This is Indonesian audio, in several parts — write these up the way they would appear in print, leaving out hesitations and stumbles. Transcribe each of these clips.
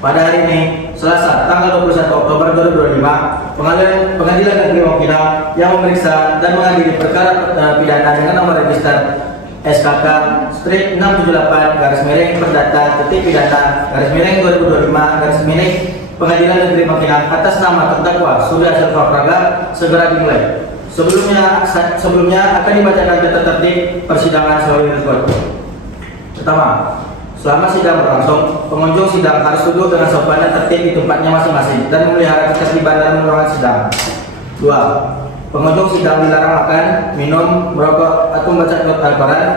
Pada hari ini, Selasa, tanggal 21 Oktober 2025, Pengadilan Negeri Mampina yang memeriksa dan mengadili perkara pidana dengan nomor register SKK strip 678 garis miring perdata titik pidana garis miring 2025 garis miring Pengadilan Negeri Mampina atas nama terdakwa Surya Selva Praga segera dimulai. Sebelumnya akan dibacakan tata tertib persidangan sebagai berikut. Pertama, selama sidang berlangsung, pengunjung sidang harus duduk dengan sopan dan tertib di tempatnya masing-masing dan memelihara ketertiban dalam ruangan sidang. 2. Pengunjung sidang dilarang makan, minum, merokok, atau membaca Al-Quran.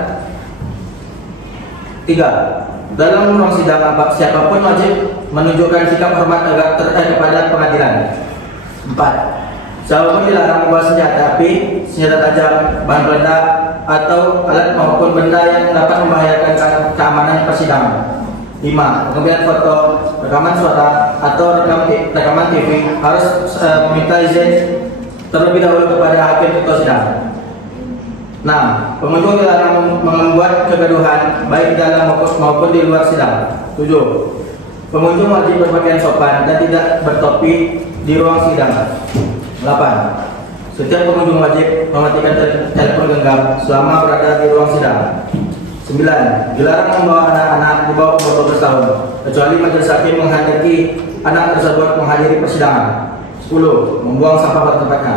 3. Dalam ruang sidang siapapun wajib menunjukkan sikap hormat kepada pengadilan. 4. Siapapun dilarang membawa senjata api, senjata tajam, bahan peledak, atau alat maupun benda yang dapat membahayakan keamanan persidangan. 5. Pengambilan foto, rekaman suara, atau rekaman TV harus meminta izin terlebih dahulu kepada hakim ketua sidang. 6. Pengunjung dilarang membuat kegaduhan baik di dalam maupun di luar sidang. 7. Pengunjung wajib berpakaian sopan dan tidak bertopi di ruang sidang. 8. Setiap pengunjung wajib mematikan telepon genggam selama berada di ruang sidang. 9. Dilarang membawa anak-anak di bawah umur 12 tahun kecuali majelis hakim menghendaki anak tersebut menghadiri persidangan. 10. Membuang sampah pada tempatnya.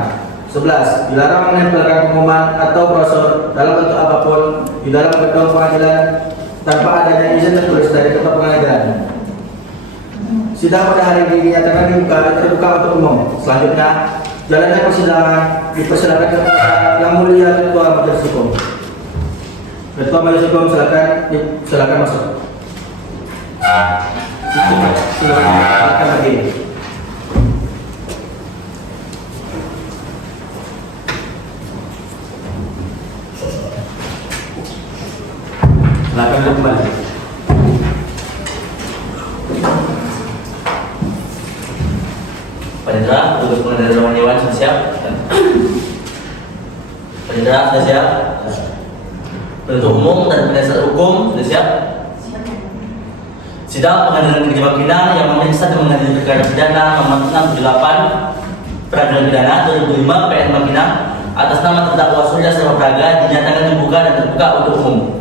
11. Dilarang menempelkan pengumuman atau brosur dalam bentuk apapun di dalam gedung pengadilan tanpa adanya izin tertulis dari ketua pengadilan. Sidang pada hari ini dinyatakan terbuka untuk umum. Selanjutnya, jalannya persidangan dipersilakan kepada Yang Mulia Ketua Majelis Hukum. Ketua Majelis Hukum silakan masuk. Silakan berdiri. Silakan kembali. Pak Indra, untuk pengendara ruang dewan sudah siap? Pak Indra sudah siap? Penuntut umum dan penasihat hukum sudah siap? Sidang Pengadilan Negeri Mampina yang memeriksa dan mengadili perkara pidana nomor 678 Peradilan Pidana 2005 PN Mampina atas nama terdakwa Surya Selva Praga dinyatakan dibuka dan terbuka untuk umum.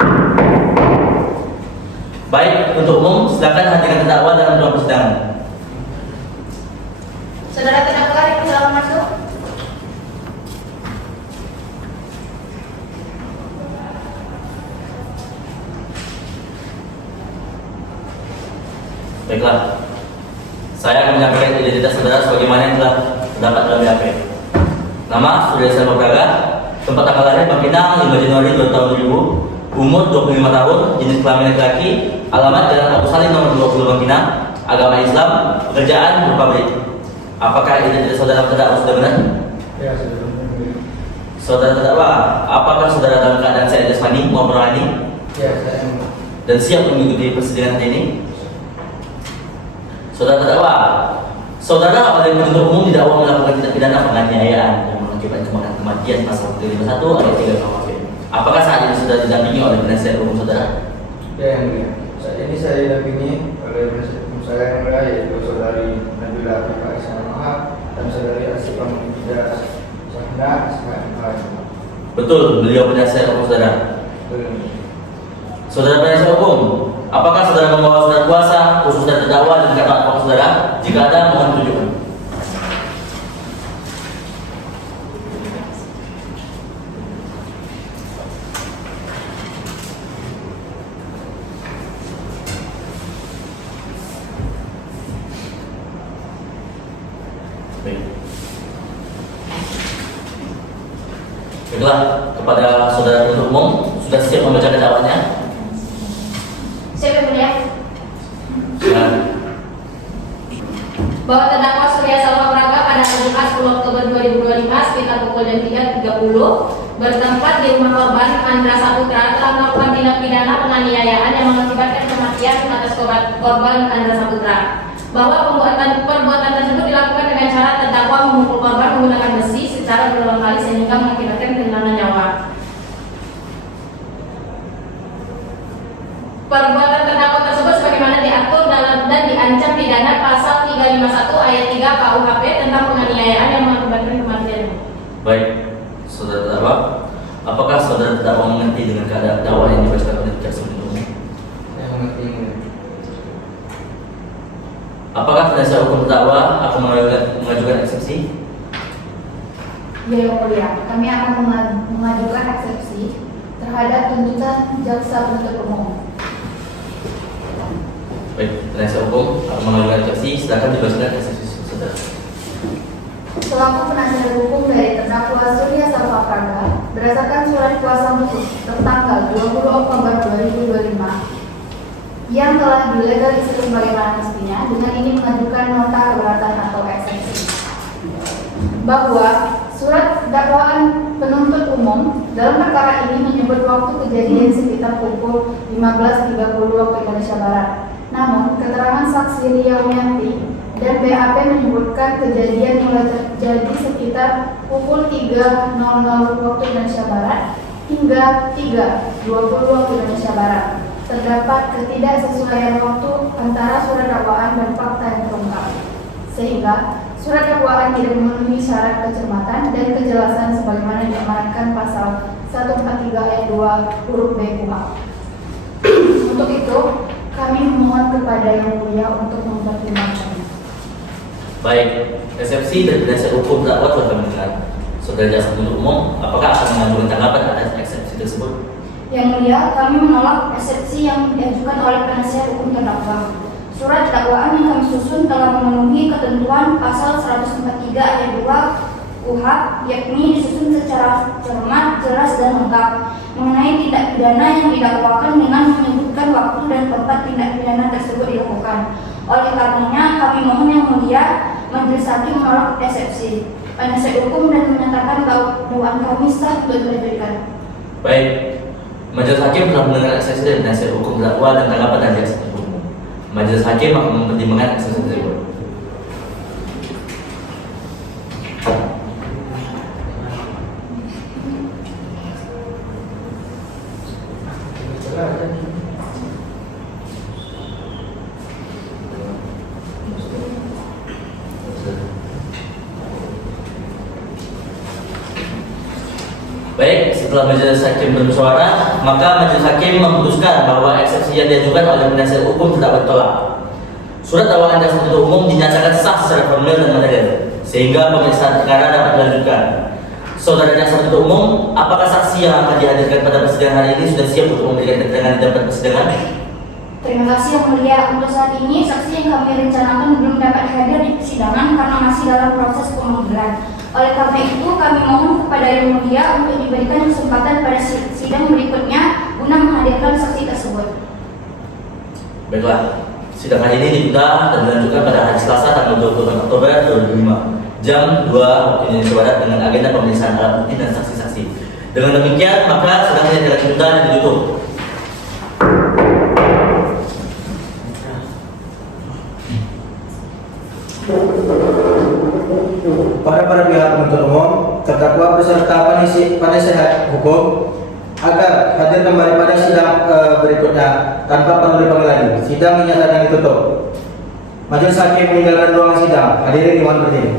Baik, untuk umum silakan hadirkan terdakwa dalam ruang persidangan. Saudara terdakwa dipersilakan masuk. Baiklah, saya akan menyampaikan identitas saudara sebagaimana yang telah terdapat dalam BAP. Nama Surya Selva Praga, tempat tanggal lahir Mampina 5 Januari 2000, umur 25 tahun, jenis kelamin laki-laki, alamat Jalan Abu Salim nomor 20 Mampina, agama Islam, pekerjaan berpabrik. Apakah identitas saudara terdakwa sudah benar? Ya, sudah benar. Saudara terdakwa, apakah saudara dalam keadaan sehat jasmani maupun rohani? Ya, saya Dan siap mengikuti persidangan ini? Saudara terdakwa, saudara oleh penuntut umum didakwa melakukan tindak pidana penganiayaan yang mengakibatkan kematian pasal 151 ayat 3 KUHP. Apakah saat ini sudah didampingi oleh penasihat hukum saudara? Ya, yang mulia. Saat ini saya didampingi oleh penasihat hukum saya yang mulia, yaitu saudari Nabila Afifah Ismail dan saudari Asifah Mufidah Sahna Ismail. Betul, beliau penasihat hukum saudara. Saudara penasihat hukum, apakah saudara membawa surat kuasa khusus dan terdakwa dan kata pokok saudara? Jika ada, mohon tunjukkan. Baiklah, kepada saudara penuntut umum, sudah siap membaca dakwaannya? Siap yang mulia. Silakan. Bahwa terdakwa Surya Selva Praga pada Jumat 10 Oktober 2025 sekitar pukul 3.30 bertempat di rumah korban Andra Saputra telah melakukan tindak pidana penganiayaan yang mengakibatkan kematian atas korban Andra Saputra. Bahwa perbuatan tersebut dilakukan dengan cara terdakwa memukul korban menggunakan besi secara berulang kali sehingga mengakibatkan kehilangan nyawa. Perbuatan terdakwa tersebut sebagaimana diatur dan diancam pidana pasal 351 ayat 3 KUHP tentang penganiayaan yang mengakibatkan kematian. Baik, saudara terdakwa, apakah saudara terdakwa mengerti dengan keadaan dakwaan yang dibacakan oleh jaksa penuntut umum? Saya mengerti yang mulia. Apakah penasihat hukum terdakwa akan mengajukan eksepsi? Ya, Yang Mulia, kami akan mengajukan eksepsi terhadap tuntutan jaksa penuntut umum. Baik, penasihat hukum akan mengajukan eksepsi. Silakan dibacakan eksepsi saudara. Selaku penasihat hukum dari terdakwa Surya Safa Praga, berdasarkan surat kuasa hukum tertanggal 20 Oktober 2025 yang telah dilegalisasi sebagaimana mestinya, dengan ini mengajukan nota keberatan atau eksepsi bahwa surat dakwaan penuntut umum dalam perkara ini menyebut waktu kejadian sekitar pukul 15.30 waktu Indonesia Barat. Namun, keterangan saksi Riaumianti dan BAP menyebutkan kejadian mulai terjadi sekitar pukul 3.00 waktu Indonesia Barat hingga 3.20 waktu Indonesia Barat. Terdapat ketidaksesuaian waktu antara surat dakwaan dan fakta yang terungkap, sehingga surat dakwaan tidak memenuhi syarat kecermatan dan kejelasan sebagaimana diamanatkan pasal 143 ayat 2 huruf B KUHP. Untuk itu, kami memohon kepada Yang Mulia untuk mempertimbangkannya. Baik, eksepsi dari penasihat hukum terdakwa telah kami dengar. Saudara jaksa penuntut umum, apakah akan mengajukan tanggapan atas eksepsi tersebut? Yang Mulia, kami menolak eksepsi yang diajukan oleh penasihat hukum terdakwa. Surat dakwaan yang kami susun telah memenuhi ketentuan pasal 143 ayat 2 KUHP, yakni disusun secara cermat, jelas, dan lengkap mengenai tindak pidana yang didakwakan dengan menyebutkan waktu dan tempat tindak pidana tersebut dilakukan. Oleh karenanya, kami mohon Yang Mulia Majelis Hakim menolak eksepsi penasihat hukum dan menyatakan bahwa dakwaan kami sah untuk dilanjutkan. Baik, Majelis Hakim telah mendengar eksepsi dari penasihat hukum terdakwa dan tanggapan dari jaksa penuntut umum. Majelis Hakim akan mempertimbangkan eksepsi tersebut. Baik, setelah Majelis Hakim bersuara, maka Majelis Hakim memutuskan bahwa eksepsi yang diajukan oleh penasihat hukum tidak ditolak. Surat dakwaan jaksa penuntut umum dinyatakan sah secara formal dan material, sehingga pemeriksaan perkara dapat dilanjutkan. Saudara jaksa penuntut umum, apakah saksi yang akan dihadirkan pada persidangan hari ini sudah siap untuk memberikan keterangan di tempat persidangan? Terima kasih Yang Mulia. Untuk saat ini, saksi yang kami rencanakan belum dapat hadir di persidangan karena masih dalam proses pemanggilan. Oleh karena itu, kami mohon kepada Yang Mulia untuk diberikan kesempatan pada sidang berikutnya guna menghadirkan saksi tersebut. Baiklah, sidang hari ini ditunda dan dilanjutkan pada hari Selasa tanggal 20 Oktober 2005 jam 2 waktu Indonesia Barat dengan agenda pemeriksaan alat bukti dan saksi-saksi. Dengan demikian, maka sidang ini telah ditunda dan ditutup. Para pihak penuntut umum, terdakwa beserta penasihat hukum agar hadir kembali pada sidang berikutnya tanpa perlu dipanggil lagi. Sidang dinyatakan ditutup. Majelis Hakim meninggalkan ruangan sidang. Hadirin dimohon berdiri.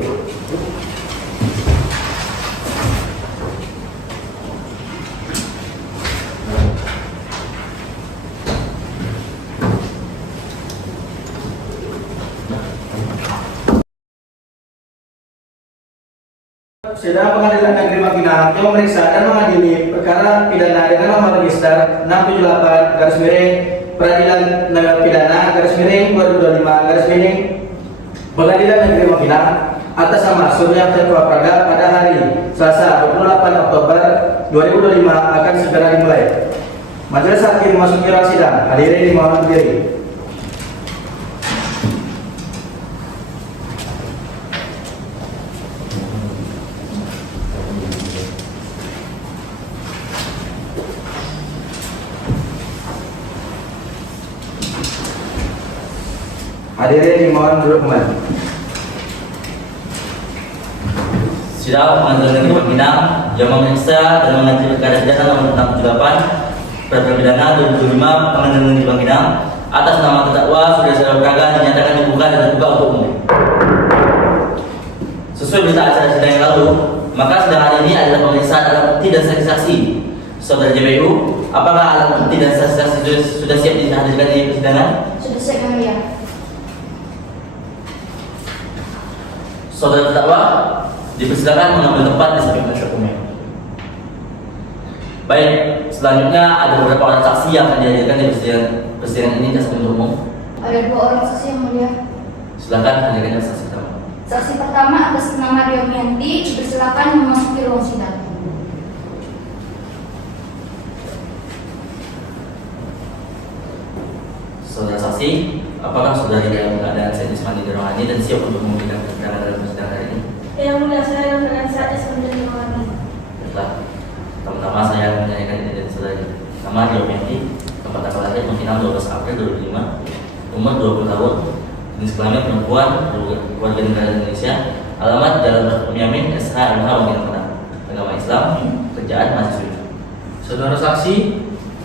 Sidang Pengadilan Negeri Magelang yang memeriksa dan mengadili perkara pidana dengan nomor register 678 garis miring Peradilan Negara Pidana garis miring 2025 garis miring Pengadilan Negeri Magelang atas nama Surya Safa Praga pada hari Selasa 28 Oktober 2025 akan segera dimulai. Majelis Hakim memasuki ruang sidang. Hadirin dimohon berdiri. Hadirin dimohon duduk kembali. Sidang Pengadilan Negeri Magelang yang memeriksa dan mengadili perkara pidana nomor 678 peradilan pidana 2005 Pengadilan Negeri Magelang atas nama terdakwa Saudara Praga dinyatakan dibuka dan terbuka untuk umum. Sesuai berita acara sidang yang lalu, maka sidang hari ini adalah pemeriksaan alat bukti dan saksi-saksi. Saudara JPU, apakah alat bukti dan saksi-saksi sudah siap dihadirkan di persidangan? Sudah siap yang mulia. Saudara terdakwa dipersilakan mengambil tempat di samping penasihat hukumnya. Baik, selanjutnya ada beberapa orang saksi yang akan dihadirkan di persidangan ini jaksa penuntut umum. Ada 2 orang saksi yang mulia. Silakan hadirkan saksi pertama. Saksi pertama atas nama Diomianti dipersilakan memasuki ruang sidang. Saudara saksi, apakah saudari dalam keadaan sehat jasmani dan rohani dan siap untuk memberikan keterangan dalam persidangan hari ini? Yang mulia, saya dalam keadaan sehat jasmani dan rohani. Baiklah, pertama saya menyanyikan identitas saudari. Nama Diomianti, tempat asal lahir Mungkinam 12 April 2005, umur 20 tahun, jenis kelamin perempuan, warga negara Indonesia, alamat Jalan Dr. Yamin, SH, MH, Mungkin Menang, agama Islam, kerjaan mahasiswa. Saudara saksi,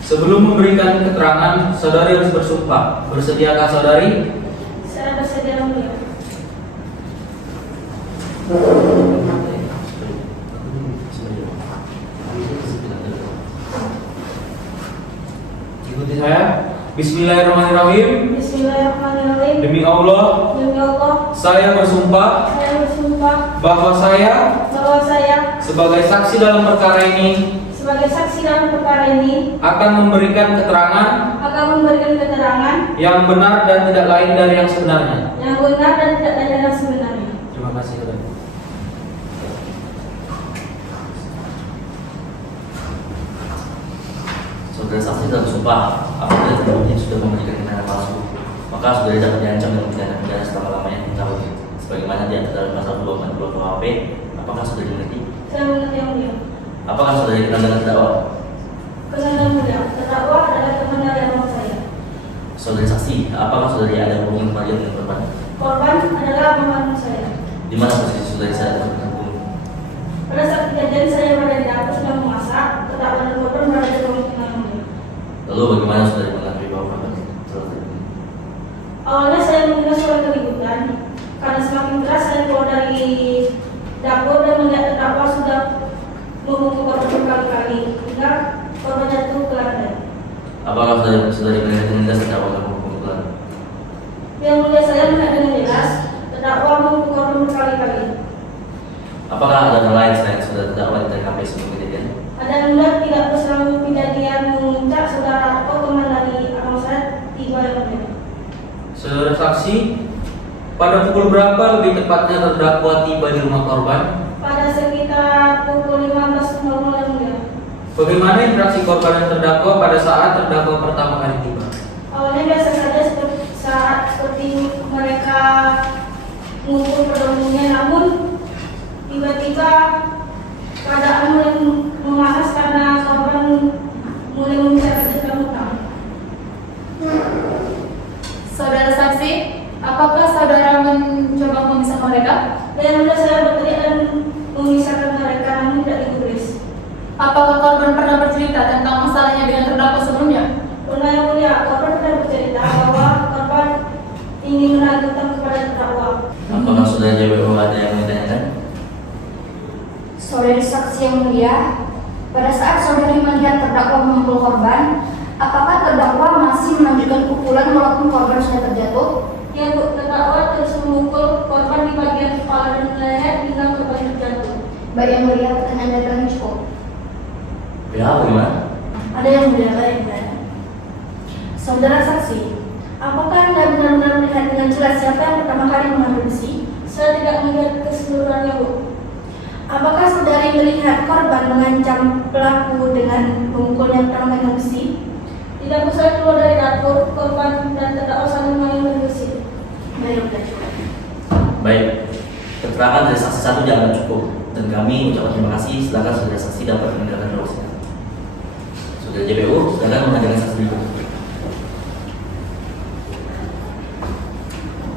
sebelum memberikan keterangan, saudari harus bersumpah. Bersediakah saudari? Saya bersedia yang mulia. Ikuti saya. Bismillahirrahmanirrahim. Bismillahirrahmanirrahim. Demi Allah, Demi Allah, saya bersumpah saya bersumpah bahwa saya bahwa saya sebagai saksi dalam perkara ini sebagai saksi dalam perkara ini akan memberikan keterangan akan memberikan keterangan yang benar dan tidak lain dari yang sebenarnya. yang benar dan tidak ada yang sebenarnya. Terima kasih, saudari. Saudara saksi dalam sumpah apabila terbukti sudah memberikan keterangan palsu, maka saudara dapat diancam dengan pidana penjara selama-lamanya 6 tahun, sebagaimana diatur dalam pasal 242 KUHP. Apakah saudara mengerti? Saya mengerti yang mulia. Apakah saudara kenal dengan terdakwa? Kenal yang mulia. Terdakwa adalah teman dari abang saya. Saudara saksi, apakah saudari ada hubungan keluarga dengan korban? Korban adalah abang saya. Di mana posisi saudari saat terbunuh? Pada saat kejadian saya berada di dapur sedang memasak, terdakwa dan korban berada di ruang tengah yang mulia. Lalu bagaimana saudari mengetahui bahwa korban telah terbunuh? Awalnya saya mendengar suara keributan, karena semakin keras saya keluar dari dapur dan melihat terdakwa sudah memukul korban berkali-kali hingga korban jatuh ke lantai. Apakah saudari melihat dengan jelas terdakwa melakukan pemukulan? Yang mulia, saya melihat dengan jelas terdakwa memukul korban berkali-kali. Apakah ada hal lain selain saudara terdakwa di TKP sebelum kejadian? Ada yang melihat tidak bersama kejadian memuncak saudara atau teman dari abang saya tiba yang mulia. Saudara saksi, pada pukul berapa lebih tepatnya terdakwa tiba di rumah korban? Pada sekitar pukul 15.00 yang mulia. Bagaimana interaksi korban dan terdakwa pada saat terdakwa pertama kali tiba? Awalnya biasa saja seperti mereka mengumpul pertemuannya, namun tiba-tiba keadaan mulai memanas karena korban mulai membicarakan tentang hutang. Saudara saksi, apakah saudara mencoba memisahkan mereka? Dan sudah saya berteriak dan memisahkan mereka, namun tidak digubris. Apakah korban pernah bercerita tentang masalahnya dengan terdakwa sebelumnya? Pernah yang mulia, korban pernah bercerita bahwa korban ingin menagih hutang kepada terdakwa. Apakah saudara JWO ada yang ditanyakan? Saudari saksi yang mulia, pada saat saudari melihat terdakwa memukul korban, apakah terdakwa masih melanjutkan pukulan walaupun korban sudah terjatuh? Ya Bu, terdakwa terus memukul korban di bagian kepala dan leher hingga korban terjatuh. Baik yang mulia, pertanyaan dari kami cukup. Ya, bagaimana? Ada yang mulia lain, saudara saksi, apakah Anda benar-benar melihat dengan jelas siapa yang pertama kali mengambil besi? Saya tidak melihat keseluruhannya Bu. Apakah saudari melihat korban mengancam pelaku dengan memukulnya pertama dengan besi? Tidak Bu, saya keluar dari dapur, korban dan terdakwa saling main besi. Baik, keterangan dari saksi satu jangan cukup dan kami ucapkan terima kasih. Silakan saudara saksi dapat meninggalkan ruang sidang. Saudara JPU, silakan menghadirkan saksi berikut.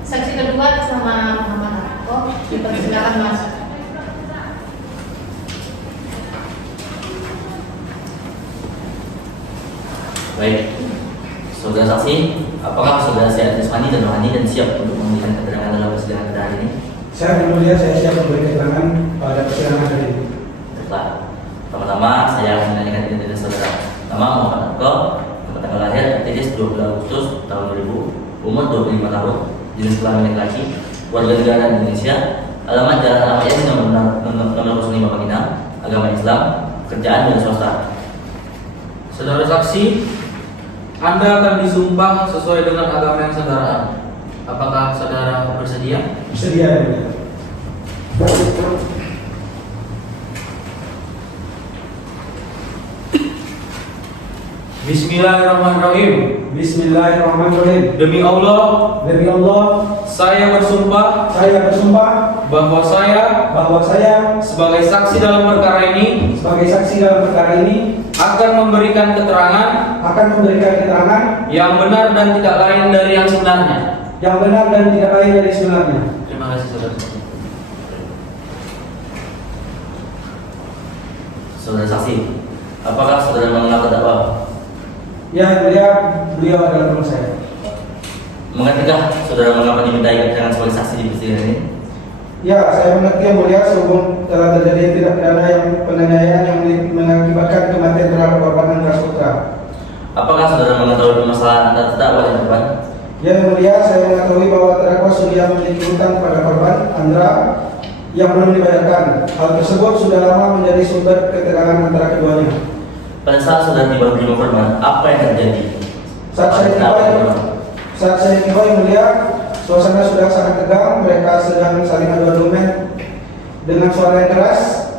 Saksi kedua atas nama Muhammad Narko, dipersilakan masuk. Baik, saudara saksi, Apakah saudara sehat jasmani dan rohani dan siap untuk memberikan keterangan dalam persidangan pada hari ini? Saya yang mulia, saya siap memberi keterangan pada persidangan hari ini. Baiklah. Pertama, saya akan menanyakan identitas saudara. Nama Muhammad Arko, tempat tanggal lahir aktivis 20 Agustus tahun 2000, umur 25 tahun, jenis kelamin laki-laki, warga negara Indonesia, alamat Jalan Ahmad Yani nomor 05 Bangkinang, agama Islam, kerjaan dan swasta. Saudara saksi, Anda akan disumpah sesuai dengan agama yang saudara. Apakah saudara bersedia? Bersedia yang mulia. Bismillahirrahmanirrahim. Bismillahirrahmanirrahim. Demi Allah, Demi Allah, saya bersumpah saya bersumpah bahwa saya sebagai saksi dalam perkara ini sebagai saksi dalam perkara ini akan memberikan keterangan yang benar dan tidak lain dari yang sebenarnya. yang benar dan tidak lain dari sebenarnya. Terima kasih saudara. Saudara saksi, apakah saudara mengenal terdakwa? Ya, yang mulia, beliau adalah teman saya. Mengertikah saudara mengapa dimintai keterangan sebagai saksi di persidangan ini? Ya, saya mengerti yang mulia sehubung telah terjadi tindak pidana yang penganiayaan yang mengakibatkan kematian terhadap korban Andra Saputra. Apakah saudara mengetahui permasalahan antara terdakwa dan korban? Ya, yang mulia, saya mengetahui bahwa terdakwa sudah memiliki hutang pada korban Andra yang belum dibayarkan. Hal tersebut sudah lama menjadi sumber ketegangan antara keduanya. Pada saat saudara tiba di rumah korban, apa yang terjadi? Saat saya tiba yang mulia, suasana sudah sangat tegang. Mereka sedang saling adu argumen dengan suara yang keras,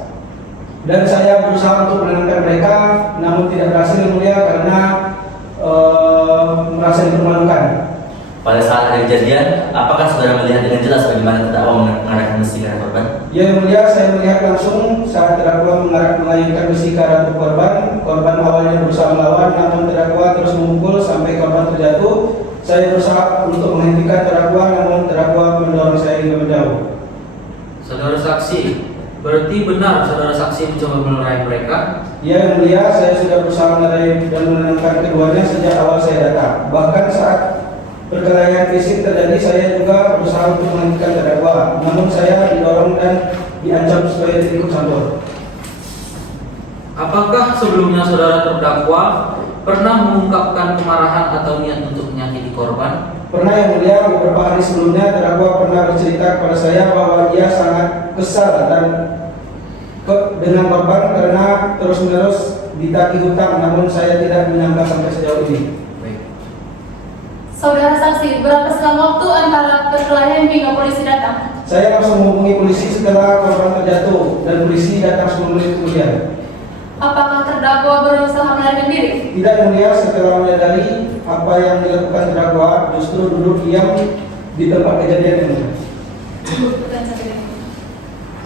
dan saya berusaha untuk menenangkan mereka, namun tidak berhasil yang mulia karena merasa dipermalukan. Pada saat hari kejadian, apakah saudara melihat dengan jelas bagaimana terdakwa mengarahkan besi ke arah korban? Ya yang mulia, saya melihat langsung saat terdakwa mengayunkan besi ke arah korban. Korban awalnya berusaha melawan, namun terdakwa terus memukul sampai korban terjatuh. Saya berusaha untuk menghentikan terdakwa, namun terdakwa mendorong saya hingga menjauh. Saudara saksi, berarti benar saudara saksi mencoba melerai mereka? Ya yang mulia, saya sudah berusaha melerai dan menenangkan keduanya sejak awal saya datang. Bahkan saat perkelahian fisik terjadi, saya juga berusaha untuk menghentikan terdakwa, namun saya didorong dan diancam supaya tidak ikut campur. Apakah sebelumnya saudara terdakwa pernah mengungkapkan kemarahan atau niat untuk menyakiti korban? Pernah yang mulia, beberapa hari sebelumnya terdakwa pernah bercerita kepada saya bahwa dia sangat kesal dan dengan korban karena terus-menerus ditagih hutang, namun saya tidak menyangka sampai sejauh ini. Saudara saksi, berapa selang waktu antara perkelahian hingga polisi datang? Saya langsung menghubungi polisi setelah korban terjatuh, dan polisi datang 10 menit kemudian. Apakah terdakwa berusaha melarikan diri? Tidak yang mulia, setelah menyadari apa yang dilakukan terdakwa, justru duduk diam di tempat kejadian ini.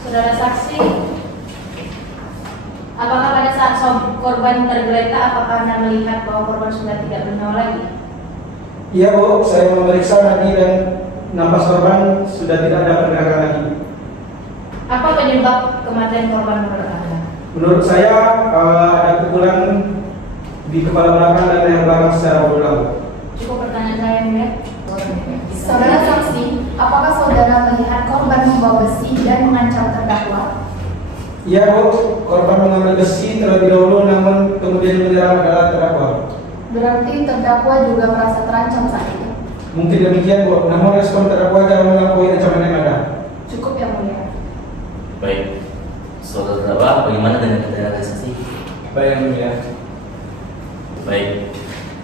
Saudara saksi, apakah pada saat korban tergeletak, apakah Anda melihat bahwa korban sudah tidak bernyawa lagi? Iya Bu, saya memeriksa tadi dan nampak korban sudah tidak ada pergerakan lagi. Apa penyebab kematian korban menurut Anda? Menurut saya ada pukulan di kepala belakang dan leher belakang secara berulang. Cukup pertanyaan saya, Mbak. Saudara saksi, apakah saudara melihat korban membawa besi dan mengancam terdakwa? Iya Bu, korban mengambil besi terlebih dahulu, namun kemudian menyerang adalah terdakwa. Berarti terdakwa juga merasa terancam saat itu. Mungkin demikian Bu, namun respon terdakwa jauh melampaui ancaman yang ada. Cukup yang mulia. Baik, saudara terdakwa, bagaimana dengan keterangan saksi? Baik yang mulia. Baik,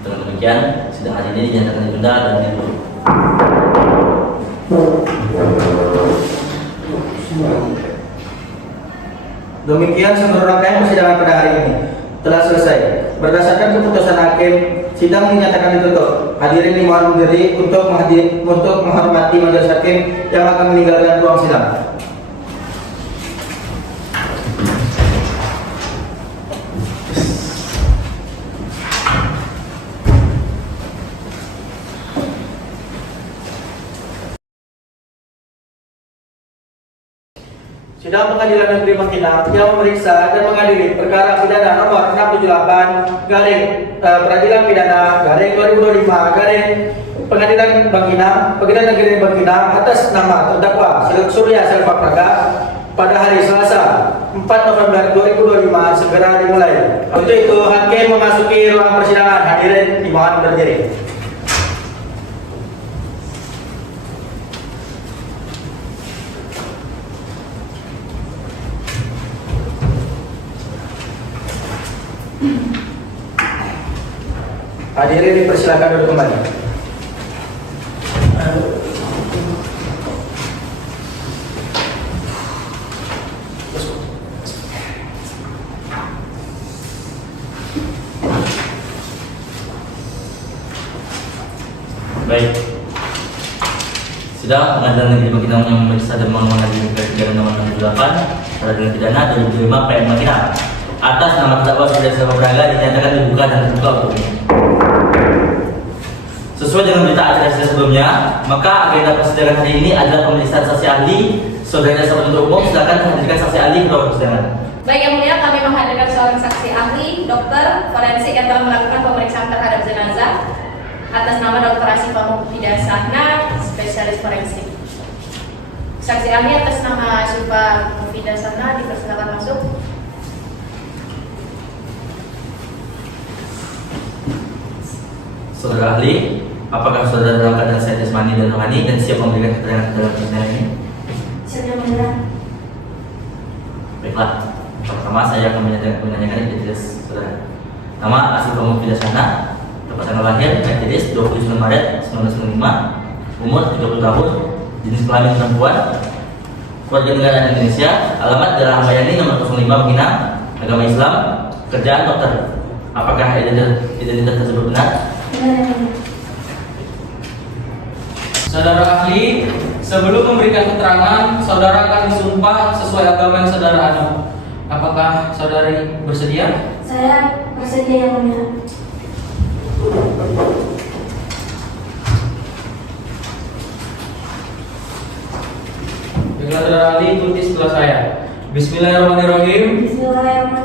dengan demikian sidang hari ini dinyatakan ditunda dan ditutup. Demikian seluruh rangkaian persidangan pada hari ini telah selesai. Berdasarkan keputusan hakim, sidang dinyatakan ditutup. Hadirin dimohon berdiri untuk menghormati majelis hakim yang akan meninggalkan ruang sidang. Sidang Pengadilan Negeri Bangkinang yang memeriksa dan mengadili perkara pidana nomor 678 garing Peradilan Pidana garing 2025 garing Pengadilan Negeri Bangkinang atas nama terdakwa Surya Selva Praga pada hari Selasa 4 November 2025 segera dimulai. Untuk itu hakim memasuki ruang persidangan. Hadirin dimohon berdiri. Hadirin dipersilakan duduk kembali. Baik. Sidang Pengadilan Negeri Bangkinang yang memeriksa dan mengadili pidana nomor 68 Peradilan Pidana 2025 PM Bangkinang atas nama terdakwa Surya Selva Praga dinyatakan dibuka dan terbuka untuk umum. Sesuai dengan berita acara sidang sebelumnya, maka agenda persidangan hari ini adalah pemeriksaan saksi ahli. Saudara jaksa penuntut umum silakan hadirkan saksi ahli ke ruang persidangan. Baik, yang mulia, kami menghadirkan seorang saksi ahli, dokter forensik yang telah melakukan pemeriksaan terhadap jenazah atas nama Dr. Asyifa Mufidasana, spesialis forensik. Saksi ahli atas nama Asyifa Mufidasana dipersilakan masuk. Saudara ahli, apakah saudara dalam keadaan sehat jasmani dan rohani dan siap memberikan keterangan dalam persidangan ini? Saya mulia. Baiklah, pertama saya akan menanyakan identitas saudara. Nama Asyifa Mufidasana, tempat tanggal lahir Metodis 29 Maret 1995, umur 30 tahun, jenis kelamin perempuan, keluarga negaraan Indonesia, alamat Jalan Bayani nomor 05 Bangkinang, agama Islam, kerjaan dokter. Apakah identitas tersebut benar? Saudara ahli, sebelum memberikan keterangan, saudara akan disumpah sesuai agama yang saudara anut. Apakah saudari bersedia? Saya bersedia, yang mulia. Baiklah saudara ahli, ikuti setelah saya. Bismillahirrahmanirrahim. Bismillahirrahmanirrahim.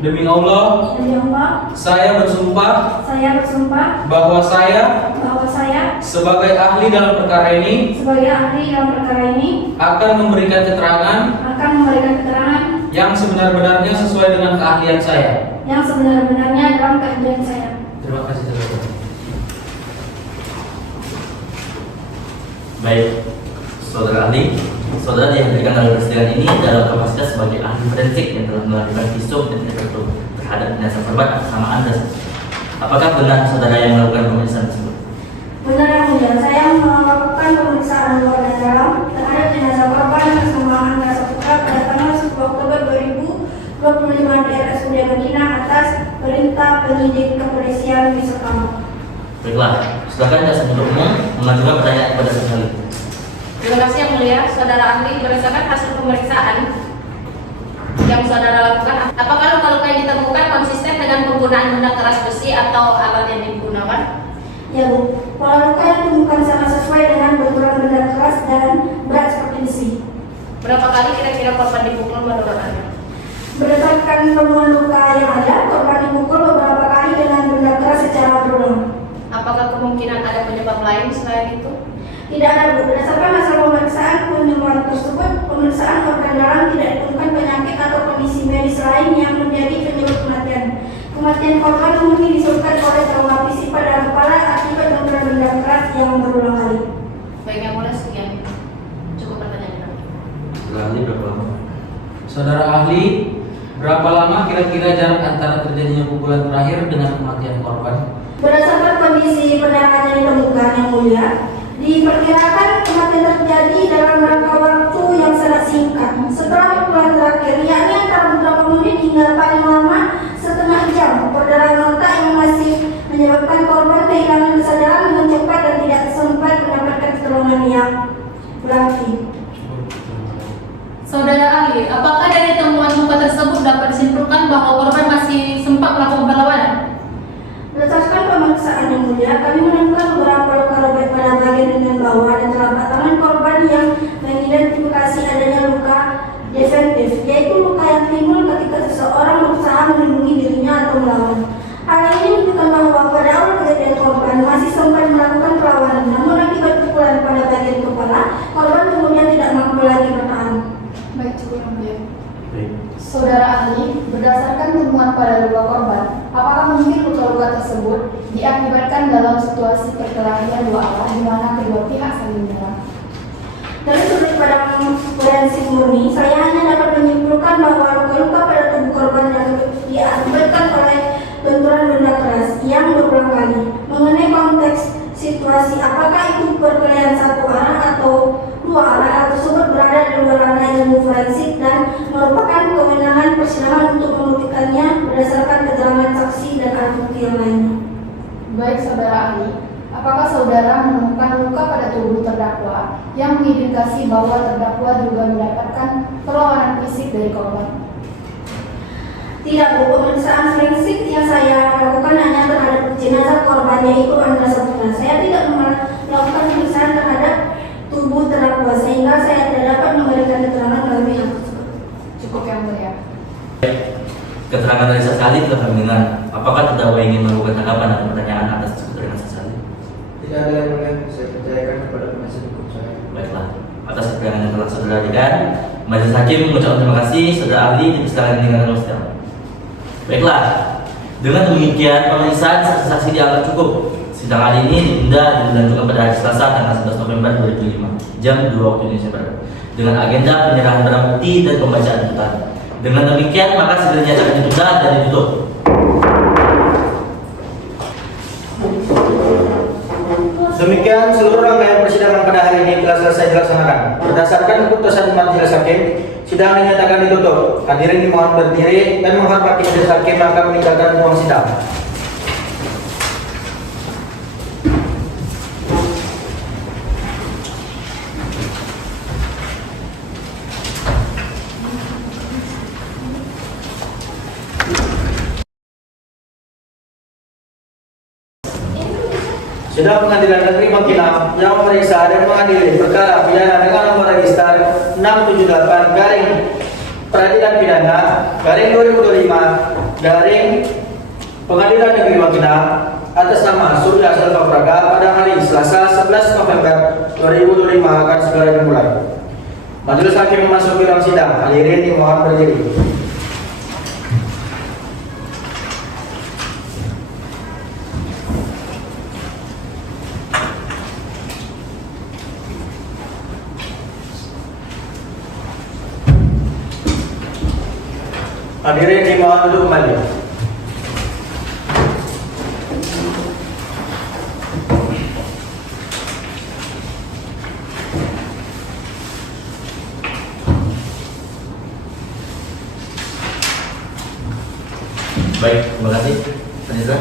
Demi Allah, Demi Allah, saya bersumpah bahwa saya sebagai ahli dalam perkara ini sebagai ahli dalam perkara ini akan memberikan keterangan yang sebenar-benarnya sesuai dengan keahlian saya. yang sebenar-benarnya dalam keahlian saya. Terima kasih saudara. Baik, saudara ahli, saudara dihadirkan dalam persidangan ini dalam kapasitas sebagai ahli forensik yang telah melakukan visum dan interview terhadap jenazah korban atas nama Anda. Apakah benar saudara yang melakukan pemeriksaan tersebut? Benar, yang mulia. Saya melakukan pemeriksaan luar dan dalam terhadap jenazah korban atas nama Anda Saputra pada tanggal 10 Oktober 2025 di RSUD Bangkinang atas perintah penyidik kepolisian Wisokamo. Baiklah, silakan jaksa penuntut umum mengajukan pertanyaan kepada saksi ahli. Terima kasih, yang mulia. Saudara ahli, berdasarkan hasil pemeriksaan yang saudara lakukan, apakah luka-luka yang ditemukan konsisten dengan penggunaan benda keras besi atau alat yang digunakan? Ya, Bu. Pola luka yang ditemukan sangat sesuai dengan benturan benda keras dan berat seperti besi. Berapa kali kira-kira korban dipukul menurut Anda? Berdasarkan temuan luka yang ada, korban dipukul beberapa kali dengan benda keras secara berulang. Apakah kemungkinan ada penyebab lain selain itu? Tidak ada, Bu. Berdasarkan hasil pemeriksaan penyembuhan tersebut, pemeriksaan organ dalam tidak ditemukan penyakit atau kondisi medis lain yang menjadi penyebab kematian. Kematian korban murni disebabkan oleh trauma fisik pada kepala akibat benturan benda keras yang berulang kali. Baik, yang mulia, sekian. Cukup pertanyaan. Saudara ahli berapa lama? Saudara ahli, berapa lama kira-kira jarak antara terjadinya pukulan terakhir dengan kematian korban? Berdasarkan kondisi penerangan yang ditemukan, yang mulia, diperkirakan kematian terjadi dalam rangka waktu yang sangat singkat. Setelah pukulan terakhir, yakni antara beberapa menit hingga paling lama setengah jam. Perdarahan otak yang masih menyebabkan korban kehilangan kesadaran dengan cepat dan tidak sempat mendapatkan pertolongan yang berarti. Saudara ahli, apakah dari temuan luka tersebut dapat disimpulkan bahwa korban masih sempat melakukan perlawanan? Berdasarkan pemeriksaan yang mulia, kami menemukan beberapa luka robek pada bagian lengan bawah dan telapak tangan korban yang mengidentifikasi adanya luka defense seseorang berusaha melindungi dirinya atau melawan. Hal ini menunjukkan bahwa pada awal kejadian korban masih sempat melakukan perlawanan, namun akibat pukulan pada bagian kepala, korban kemudian tidak mampu lagi bertahan. Baik, cukup yang mulia. Baik. Saudara ahli, berdasarkan temuan pada luka korban, apakah mungkin luka-luka tersebut diakibatkan dalam situasi perkelahian dua arah di mana kedua pihak saling menyerang? Dari sudut pandang forensik murni, saya hanya dapat menyimpulkan bahwa luka-luka pada tubuh korban yang diakibatkan oleh benturan benda keras yang berulang kali. Mengenai konteks situasi, apakah itu perkelahian satu arah atau dua arah, hal tersebut berada di luar ranah ilmu forensik dan merupakan kewenangan persidangan untuk membuktikannya berdasarkan keterangan saksi dan alat bukti yang lainnya. Baik, saudara ahli, apakah saudara menemukan luka pada tubuh terdakwa yang mengindikasi bahwa terdakwa juga mendapatkan perlawanan fisik dari korban? Tidak, Bu. Pemeriksaan forensik yang saya lakukan hanya terhadap jenazah korban, yaitu Andra Saputra. Saya tidak melakukan pemeriksaan terhadap tubuh terdakwa, sehingga saya tidak dapat memberikan keterangan lebih hal tersebut. Cukup yang mulia. Keterangan dari saksi ahli telah kami dengar. Apakah terdakwa ingin melakukan tanggapan atau pertanyaan atas keterangan saksi ahli? Tidak ada yang mulia, saya percayakan kepada penasihat hukum saya. Baiklah, atas keterangan yang telah saudara berikan, majelis hakim mengucapkan terima kasih saudara ahli di persidangan dengan sidang. Baiklah, dengan demikian pemeriksaan saksi-saksi dianggap cukup. Sidang hari ini ditunda dan dilanjutkan pada hari Selasa tanggal 11 November 2005 jam 2 waktu Indonesia Barat dengan agenda penyerahan barang bukti dan pembacaan tuntutan. Dengan demikian maka sidang dinyatakan ditunda dan ditutup. Demikian seluruh rangkaian persidangan pada hari ini telah selesai dilaksanakan. Berdasarkan keputusan majelis hakim, sidang dinyatakan ditutup. Hadirin dimohon berdiri dan menghormati majelis hakim yang akan meninggalkan ruang sidang. Sidang Pengadilan Negeri Bangkinang yang memeriksa dan mengadili perkara pidana dengan nomor register 678 garing peradilan pidana garing 2025 garing Pengadilan Negeri Bangkinang atas nama Surya Selva Praga pada hari Selasa 11 November 2025 akan segera dimulai. Majelis hakim memasuki ruang sidang. Hadirin dimohon berdiri. Hadirin dimohon duduk kembali. Baik, terima kasih. Panitra.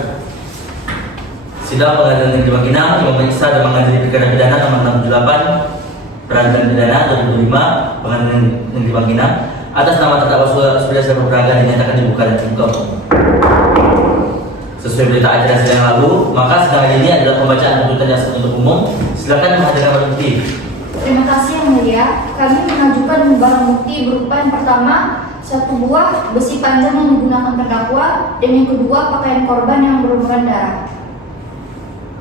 Sidang Pengadilan Negeri Bangkinang yang memeriksa dan mengadili perkara pidana nomor 68 Peradilan Pidana 2005 Pengadilan Negeri Bangkinang atas nama terdakwa Surya Selva Praga dinyatakan dibuka dan terbuka. Sesuai berita acara sidang yang lalu, maka sidang ini adalah pembacaan tuntutan jaksa penuntut umum. Silakan menghadirkan barang bukti. Terima kasih yang mulia. Kami mengajukan barang bukti berupa yang pertama, satu buah besi panjang yang digunakan terdakwa, dan yang kedua pakaian korban yang berlumuran darah.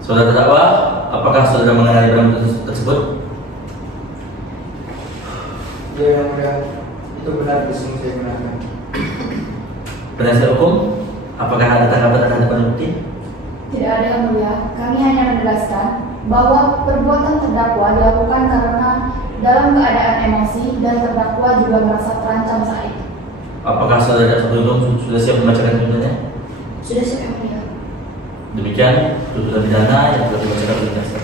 Saudara terdakwa, apakah saudara mengenali barang bukti tersebut? Ya, yang mulia, itu benar, di sini saya gunakan. Penasihat hukum, apakah ada tanggapan terhadap barang bukti? Tidak ada yang mulia. Kami hanya menegaskan bahwa perbuatan terdakwa dilakukan karena dalam keadaan emosi dan terdakwa juga merasa terancam saat itu. Apakah saudara jaksa penuntut umum sudah siap membacakan tuntutannya? Sudah siap yang mulia. Demikian tuntutan pidana yang telah dibacakan oleh jaksa.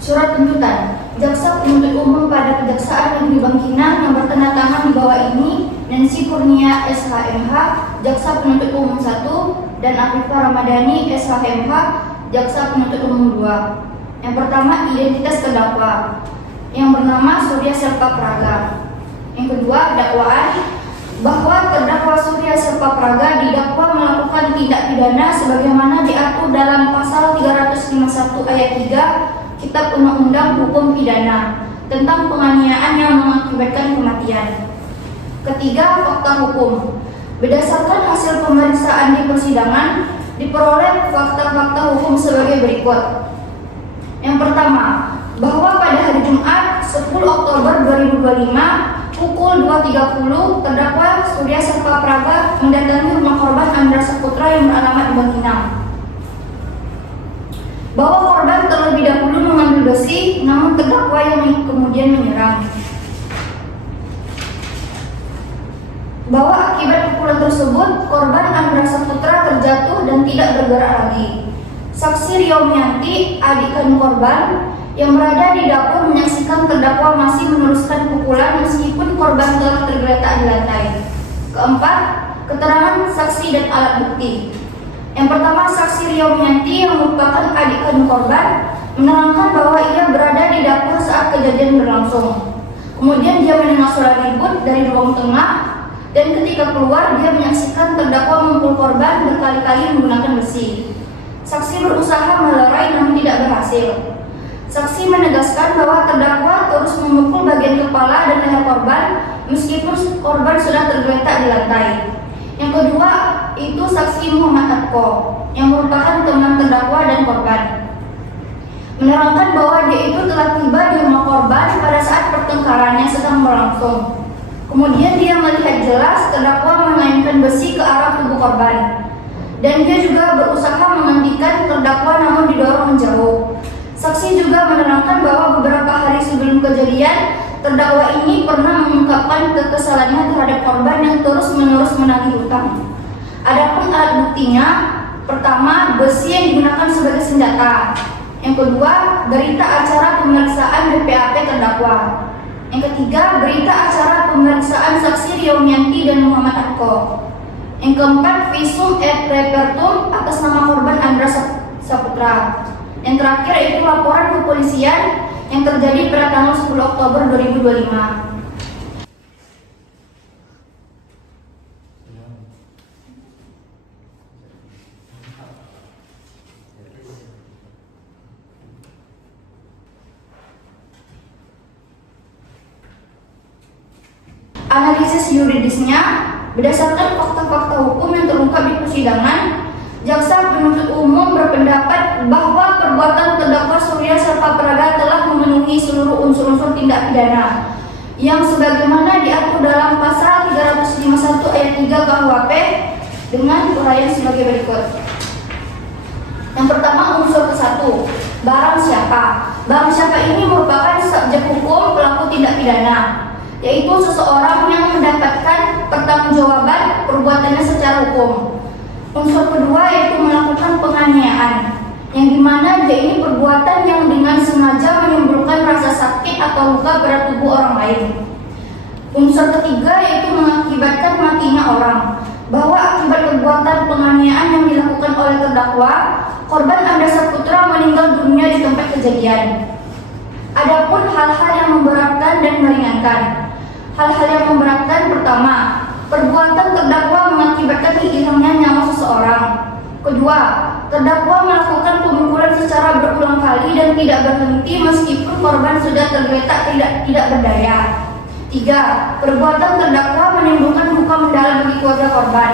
Surat tuntutan Jaksa Penuntut Umum pada Kejaksaan Negeri Bangkinang yang bertanda tangan di bawah ini Nancy Kurnia SHMH, Jaksa Penuntut Umum 1, dan Afifah Ramadhani SHMH, Jaksa Penuntut Umum 2. Yang pertama, identitas terdakwa yang bernama Surya Selva Praga. Yang kedua, dakwaan bahwa terdakwa Surya Selva Praga didakwa melakukan tindak pidana sebagaimana diatur dalam pasal 351 ayat 3 Kitab Undang-Undang Hukum Pidana tentang penganiayaan yang mengakibatkan kematian. Ketiga, fakta hukum Berdasarkan hasil pemeriksaan di persidangan, diperoleh fakta-fakta hukum sebagai berikut. Yang pertama, bahwa pada hari Jumat 10 Oktober 2025 pukul 2.30 terdakwa Surya Safa Praga mendatangi rumah korban Andra Saputra yang beralamat di Bangkinang. Bahwa korban terlebih dahulu mengambil besi, namun terdakwa yang kemudian menyerang. Bahwa akibat pukulan tersebut, korban Andra Saputra terjatuh dan tidak bergerak lagi. Saksi Rio Mianti, adik kandung korban, yang berada di dapur menyaksikan terdakwa masih meneruskan pukulan meskipun korban telah tergeletak di lantai. Keempat, keterangan saksi dan alat bukti. Yang pertama, saksi Rio Mianti yang merupakan adik kandung korban menerangkan bahwa ia berada di dapur saat kejadian berlangsung. Kemudian dia mendengar suara ribut dari ruang tengah. Dan ketika keluar, dia menyaksikan terdakwa memukul korban berkali-kali menggunakan besi. Saksi berusaha melerai namun tidak berhasil. Saksi menegaskan bahwa terdakwa terus memukul bagian kepala dan leher korban meskipun korban sudah tergeletak di lantai. Yang kedua, itu saksi Muhammad Atko yang merupakan teman terdakwa dan korban. Menerangkan bahwa dia itu telah tiba di rumah korban pada saat pertengkarannya sedang berlangsung. Kemudian dia melihat jelas terdakwa mengaitkan besi ke arah tubuh korban. Dan dia juga berusaha menghentikan terdakwa namun didorong menjauh. Saksi juga menerangkan bahwa beberapa hari sebelum kejadian, terdakwa ini pernah mengungkapkan kekesalannya terhadap korban yang terus-menerus menagih hutang. Adapun alat buktinya, pertama, besi yang digunakan sebagai senjata. Yang kedua, berita acara pemeriksaan BPAP terdakwa. Yang ketiga, berita acara pemeriksaan saksi Rio Mianti dan Muhammad Atko. Yang keempat, visum et repertum atas nama korban Andra Saputra. Yang terakhir itu laporan kepolisian yang terjadi pada tanggal 10 Oktober 2025. Analisis yuridisnya, berdasarkan fakta-fakta hukum yang terungkap di persidangan, jaksa penuntut umum berpendapat bahwa perbuatan terdakwa Surya Safa Praga telah memenuhi seluruh unsur-unsur tindak pidana yang sebagaimana diatur dalam pasal 351 ayat 3 KUHP dengan uraian sebagai berikut. Yang pertama, unsur ke-1, barang siapa. Barang siapa ini merupakan subjek hukum pelaku tindak pidana, yaitu seseorang yang mendapatkan pertanggungjawaban perbuatannya secara hukum. Unsur kedua yaitu melakukan penganiayaan, yang dimana dia ini perbuatan yang dengan sengaja menimbulkan rasa sakit atau luka pada tubuh orang lain. Unsur ketiga yaitu mengakibatkan matinya orang, bahwa akibat perbuatan penganiayaan yang dilakukan oleh terdakwa, korban Andra Saputra meninggal dunia di tempat kejadian. Adapun hal-hal yang memberatkan dan meringankan. Hal-hal yang memberatkan, pertama, perbuatan terdakwa mengakibatkan hilangnya nyawa seseorang. Kedua, terdakwa melakukan pemukulan secara berulang kali dan tidak berhenti meskipun korban sudah tergeletak tidak berdaya. Tiga, perbuatan terdakwa menimbulkan luka mendalam bagi keluarga korban.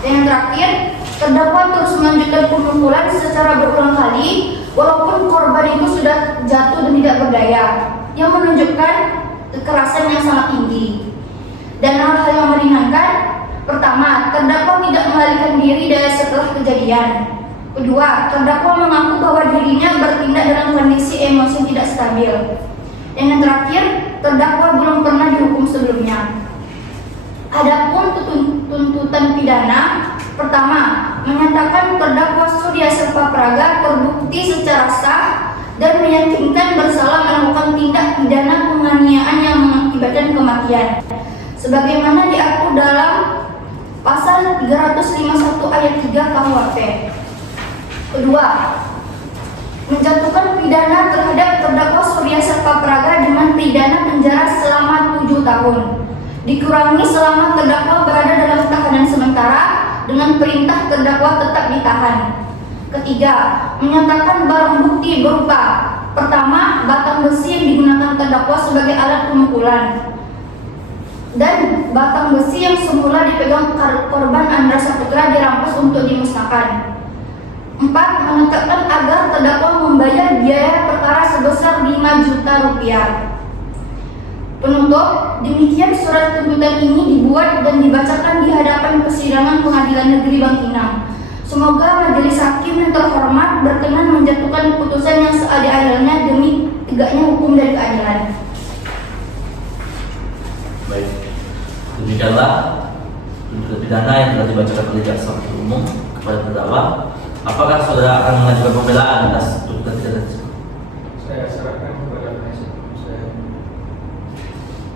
Dan yang terakhir, terdakwa terus melanjutkan pemukulan secara berulang kali walaupun korban itu sudah jatuh dan tidak berdaya, yang menunjukkan kekerasan yang sangat tinggi. Dan hal-hal yang meringankan, pertama, terdakwa tidak melarikan diri dari setelah kejadian. Kedua, terdakwa mengaku bahwa dirinya bertindak dalam kondisi emosi tidak stabil. Dan yang terakhir, terdakwa belum pernah dihukum sebelumnya. Adapun tuntutan pidana, pertama, menyatakan terdakwa Surya Safa Praga terbukti secara sah dan meyakinkan bersalah melakukan tindak pidana penganiayaan yang mengakibatkan kematian, sebagaimana diatur dalam pasal 351 ayat 3 KUHP. Kedua, menjatuhkan pidana terhadap terdakwa Surya Safa Praga dengan pidana penjara selama 7 tahun, dikurangi selama terdakwa berada dalam tahanan sementara dengan perintah terdakwa tetap ditahan. Ketiga, menyatakan barang bukti berupa, pertama, batang besi yang digunakan terdakwa sebagai alat pemukulan, dan batang besi yang semula dipegang korban Andra Saputra dirampas untuk dimusnahkan. 4. Menetapkan agar terdakwa membayar biaya perkara sebesar 5 juta rupiah. Penuntut, demikian surat tuntutan ini dibuat dan dibacakan di hadapan persidangan Pengadilan Negeri Bangkinang. Semoga majelis hakim yang terhormat berkenan menjatuhkan putusan yang seadil-adilnya demi tegaknya hukum dan keadilan. Baik, demikianlah tuntutan pidana yang telah dibacakan oleh jaksa penuntut umum kepada terdakwa. Apakah saudara akan mengajukan pembelaan atas tuntutan pidana tersebut? Saya serahkan kepada penasihat hukum saya.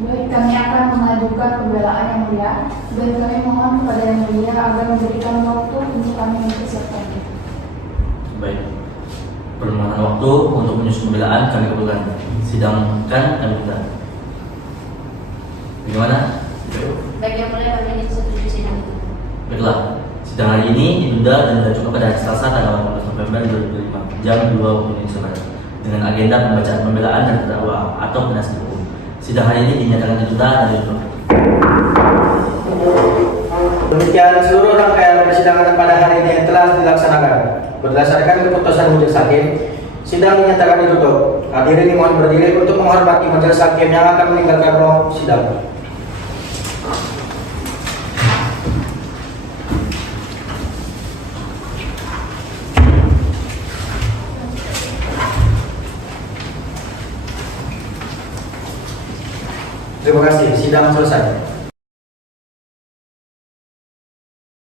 Baik, kami akan mengajukan pembelaan yang mulia dan kami mohon kepada yang mulia agar memberikan waktu untuk kami mempersiapkan. Baik, permohonan waktu untuk menyusun pembelaan kami kabulkan. Sidangkan kami minta. Bagaimana? Baik, yang mulia kami disetujui sidang itu. Baiklah, sidang hari ini ditunda dan diajukan pada hari Selasa tanggal 18 November 2025 jam 2 waktu Indonesia Barat dengan agenda pembacaan pembelaan dan terdakwa atau penasihat hukum. Sidang hari ini dinyatakan ditunda dan ditutup. Demikian seluruh rangkaian persidangan pada hari ini yang telah dilaksanakan. Berdasarkan keputusan majelis hakim, sidang dinyatakan ditutup. Hadirin dimohon berdiri untuk menghormati majelis hakim yang akan meninggalkan ruang sidang. Terima kasih, sidang selesai.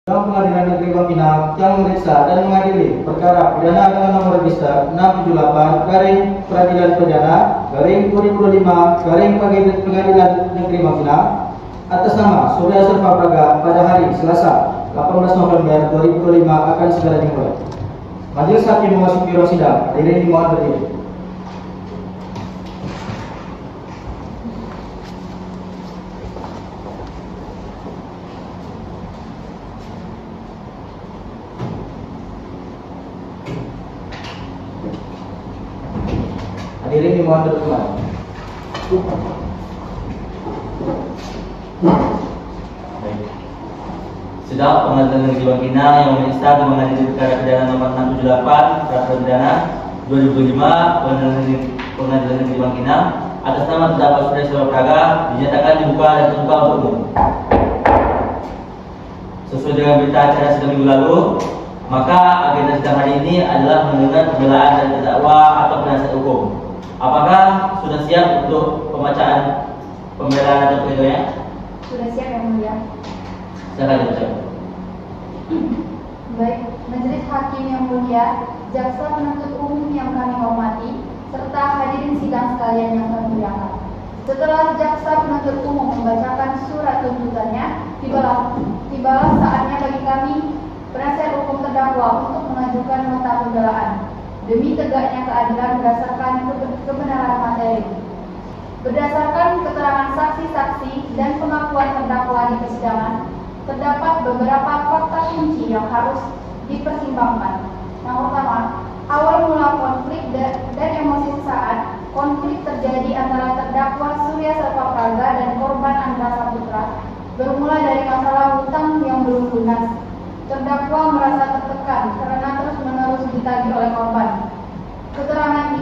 Sidang Pengadilan Negeri Bangkinang yang memeriksa dan mengadili perkara pidana dengan nomor register 678-Peradilan Negeri Bangkinang atas nama Surya Serpa Praga pada hari Selasa 18 November 2025 akan segera dimulai. Majelis hakim memasuki ruang sidang. Hadirin dimohon berdiri. Hadirin dimohon duduk kembali. Sidang Pengadilan Negeri Bangkinang yang memeriksa dan mengadili perkara pidana nomor 678 Peraturan Pidana 2005 Pengadilan Negeri Bangkinang atas nama terdakwa Surya Serpa Praga dinyatakan dibuka dan terbuka untuk umum. Sesuai dengan berita acara sidang minggu lalu, maka agenda sidang hari ini adalah mendengar pembelaan dari terdakwa atau penasihat hukum. Apakah sudah siap untuk pembacaan pembelaan atau pledoi? Sudah siap yang mulia. Silakan dibaca. Baik, majelis hakim yang mulia, jaksa penuntut umum yang kami hormati, serta hadirin sidang sekalian yang kami muliakan. Setelah jaksa penuntut umum membacakan surat tuntutannya, tibalah saatnya bagi kami penasihat hukum terdakwa untuk mengajukan nota pembelaan demi tegaknya keadilan berdasarkan kebenaran materi. Berdasarkan keterangan saksi-saksi dan pengakuan terdakwa di persidangan, terdapat beberapa fakta kunci yang harus dipertimbangkan. Yang pertama, awal mula konflik dan emosi sesaat konflik terjadi antara terdakwa Surya Serpa Praga dan korban Andra Saputra bermula dari masalah hutang yang belum lunas. Terdakwa merasa tertekan karena terus-menerus ditagih oleh korban. Ketegangan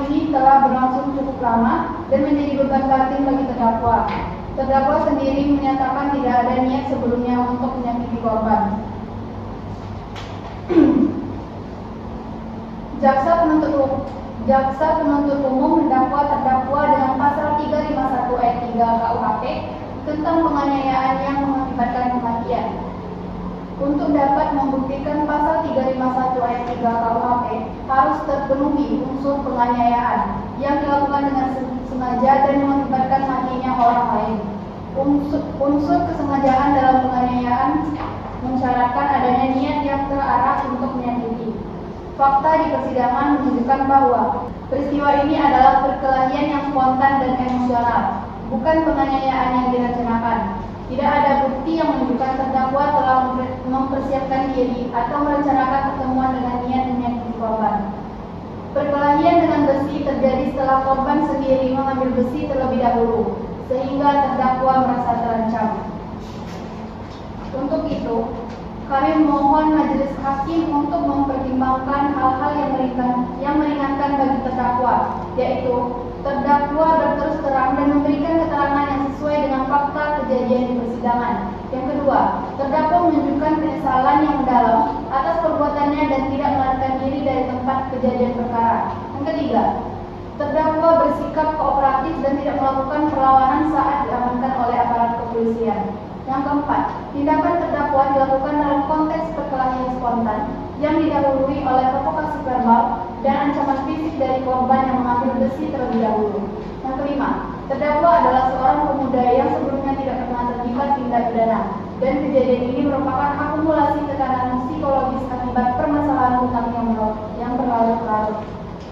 ini telah berlangsung cukup lama dan menjadi beban batin bagi terdakwa. Terdakwa sendiri menyatakan tidak ada niat sebelumnya untuk menyakiti korban. Jaksa penuntut umum mendakwa terdakwa dengan pasal 351 ayat 3 KUHP tentang penganiayaan yang mengakibatkan kematian. Untuk dapat membuktikan pasal 351 ayat 3 KUHP harus terpenuhi unsur penganiayaan yang dilakukan dengan sengaja dan mengakibatkan matinya orang lain. Unsur kesengajaan dalam penganiayaan mensyaratkan adanya niat yang terarah untuk menyakiti. Fakta di persidangan menunjukkan bahwa peristiwa ini adalah perkelahian yang spontan dan emosional, bukan penganiayaan yang direncanakan. Tidak ada bukti yang menunjukkan terdakwa telah mempersiapkan diri atau merencanakan pertemuan dengan niat menyakiti korban. Perkelahian dengan besi terjadi setelah korban sendiri mengambil besi terlebih dahulu. sehingga terdakwa merasa terancam. Untuk itu, kami mohon majelis hakim untuk mempertimbangkan hal-hal yang meringankan bagi terdakwa, yaitu terdakwa berterus terang dan memberikan keterangan yang sesuai dengan fakta kejadian di persidangan. Yang kedua, terdakwa menunjukkan penyesalan yang mendalam atas perbuatannya dan tidak melarikan diri dari tempat kejadian perkara. Yang ketiga, terdakwa bersikap kooperatif dan tidak melakukan perlawanan saat diamankan oleh aparat kepolisian. Yang keempat, tindakan terdakwa dilakukan dalam konteks perkelahian spontan yang didahului oleh provokasi verbal dan ancaman fisik dari korban yang mengambil besi terlebih dahulu. Yang kelima, terdakwa adalah seorang pemuda yang sebelumnya tidak pernah terlibat tindak pidana dan kejadian ini merupakan akumulasi tekanan psikologis akibat permasalahan hutang yang berlarut-larut.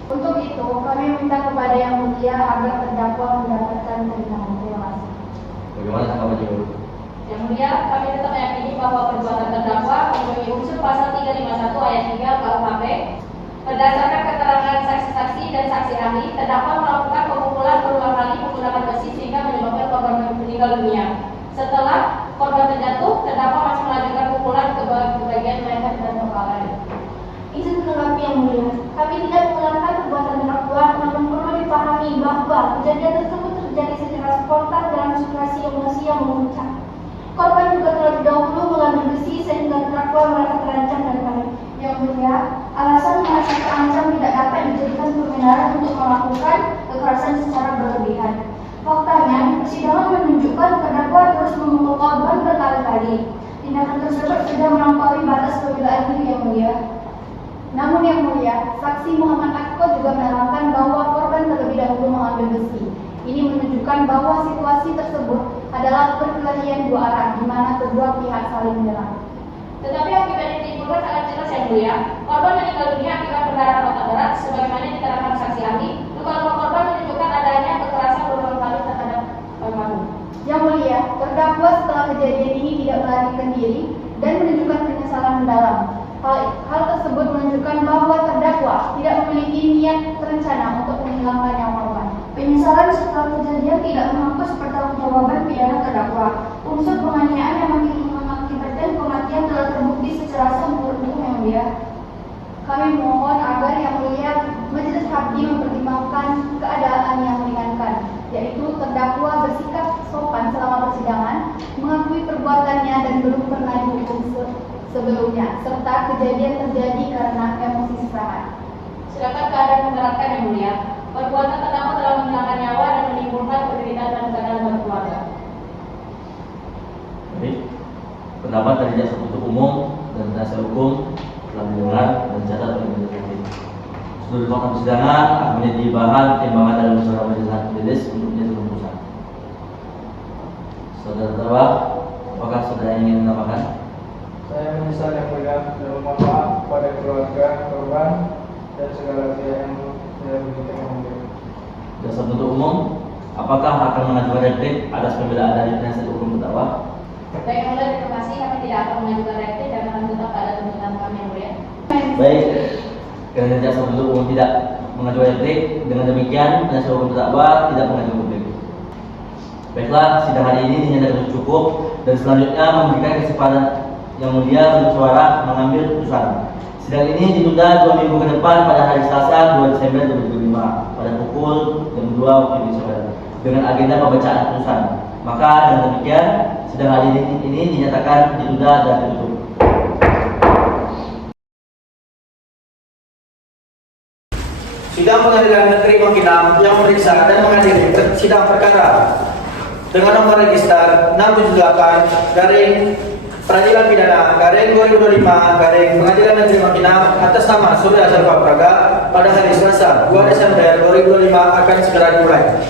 Untuk itu, kami meminta kepada Yang Mulia agar terdakwa mendapatkan keringanan. Terima kasih. Bagaimana tanggapan Ibu? Yang Mulia, kami tetap meyakini bahwa perbuatan terdakwa memenuhi unsur pasal 351 ayat 3 KUHP. Berdasarkan keterangan saksi-saksi dan saksi ahli, terdakwa melakukan pemukulan berulang kali menggunakan besi sehingga menyebabkan korban meninggal dunia. Setelah korban terjatuh, terdakwa masih melanjutkan pukulan ke bagian leher dan kepala. Izin menanggapi Yang Mulia, kami tidak mengenalkan perbuatan terdakwa, namun perlu dipahami bahwa kejadian tersebut terjadi secara spontan dalam situasi emosi yang memuncak. Korban juga terlebih dahulu mengambil besi sehingga terdakwa merasa terancam dan panik. Yang Mulia, alasan merasa terancam tidak dapat dijadikan pembenaran untuk melakukan kekerasan secara berlebihan. Faktanya, persidangan menunjukkan terdakwa terus memukul korban berkali-kali. Tindakan tersebut sudah melampaui batas pembelaan diri Yang Mulia. Namun Yang Mulia, saksi Muhammad Akko juga menerangkan bahwa korban terlebih dahulu mengambil besi. Ini menunjukkan bahwa situasi tersebut adalah perkelahian dua arah di mana kedua pihak saling menyerang. Tetapi akibat yang ditimbulkan sangat jelas Yang Mulia, korban meninggal dunia akibat pendarahan otak berat, sebagaimana diterangkan saksi ahli. Luka-luka korban menunjukkan adanya kekerasan berulang kali terhadap almarhum. Yang Mulia, terdakwa setelah kejadian ini tidak melarikan diri dan menunjukkan penyesalan mendalam. Hal tersebut menunjukkan bahwa terdakwa tidak memiliki niat terencana untuk menghilangkan nyawa korban. Penyesalan setelah kejadian tidak menghapus pertanggungjawaban pidana terdakwa. Unsur penganiayaan yang mengakibatkan kematian telah terbukti secara sempurna Yang Mulia. Kami mohon agar Yang Mulia majelis hakim mempertimbangkan keadaan yang meringankan, yaitu terdakwa bersikap sopan selama persidangan, mengakui perbuatannya dan belum pernah dihukum sebelumnya, serta kejadian terjadi karena emosi sesaat. Sedangkan keadaan memberatkan Yang Mulia, perbuatan terdakwa telah menghilangkan nyawa dan menimbulkan penderitaan dan keadaan berkeluarga. Baik, pendapat dari jaksa penuntut umum dan penasihat hukum telah mendengar dan dicatat oleh majelis hakim. Seluruh fakta persidangan akan menjadi bahan pertimbangan dalam musyawarah majelis hakim untuk menjadi keputusan. Saudara terdakwa, apakah saudara ingin menambahkan? Saya menyesal Yang Mulia dan memohon maaf kepada keluarga korban dan segala pihak yang saya begitu menghormati. Jaksa penuntut umum, apakah akan mengajukan replik atas pembelaan dari penasihat hukum terdakwa? Baik Yang Mulia, terima kasih. Kami tidak akan mengajukan replik dan akan tetap pada tuntutan kami Yang Mulia. Baik, karena jaksa penuntut umum tidak mengajukan replik, dengan demikian penasihat hukum terdakwa tidak mengajukan replik. Baiklah, sidang hari ini dinyatakan cukup dan selanjutnya memberikan kesempatan Yang Mulia bersuara mengambil putusan. Sidang ini ditunda 2 minggu ke depan pada hari Selasa 2 Desember 2025 pada pukul jam 2 waktu Indonesia Barat dengan agenda pembacaan putusan. Maka dengan demikian sidang hari ini dinyatakan ditunda dan ditutup. Sidang Pengadilan Negeri Bangkinang yang memeriksa dan mengadili sidang perkara dengan nomor register 678 garing Peradilan Pidana garing 2025 garing Pengadilan Negeri Bangkinang atas nama Surya Salva Praga pada hari Selasa 2 Desember 2025 akan segera dimulai.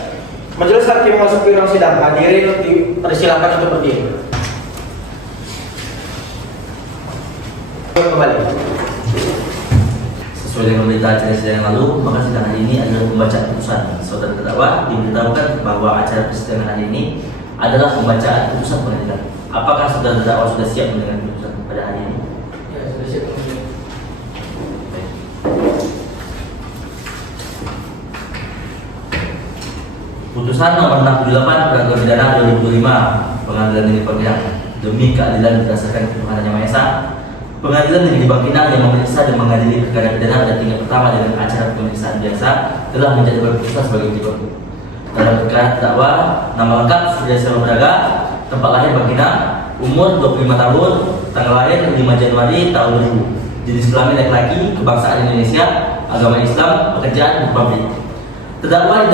Majelis hakim memasuki ruang sidang. Hadirin dipersilakan untuk berdiri. Kembali. Sesuai dengan berita acara sidang yang lalu, maka sidang hari ini adalah pembacaan putusan. Saudara terdakwa diberitahukan bahwa acara persidangan hari ini adalah pembacaan putusan pengadilan. Apakah saudara terdakwa sudah siap mendengar putusan pada hari ini? Ya, sudah siap. Putusan nomor 68 Peraturan Pidana 2025 Pengadilan Negeri Pontianak demi keadilan berdasarkan Tuhan Yang Maha Esa. Pengadilan Negeri Bangkinang yang memeriksa dan mengadili perkara pidana pada tingkat pertama dengan acara pemeriksaan biasa telah menjatuhkan putusan sebagai berikut. Dalam perkara terdakwa, nama lengkap Suryasema Braga, tempat lahir Bangkinang, umur 25 tahun, tanggal lahir 5 Januari tahun 2000, jenis kelamin laki-laki, kebangsaan Indonesia, agama Islam, pekerjaan pabrik. Terdakwa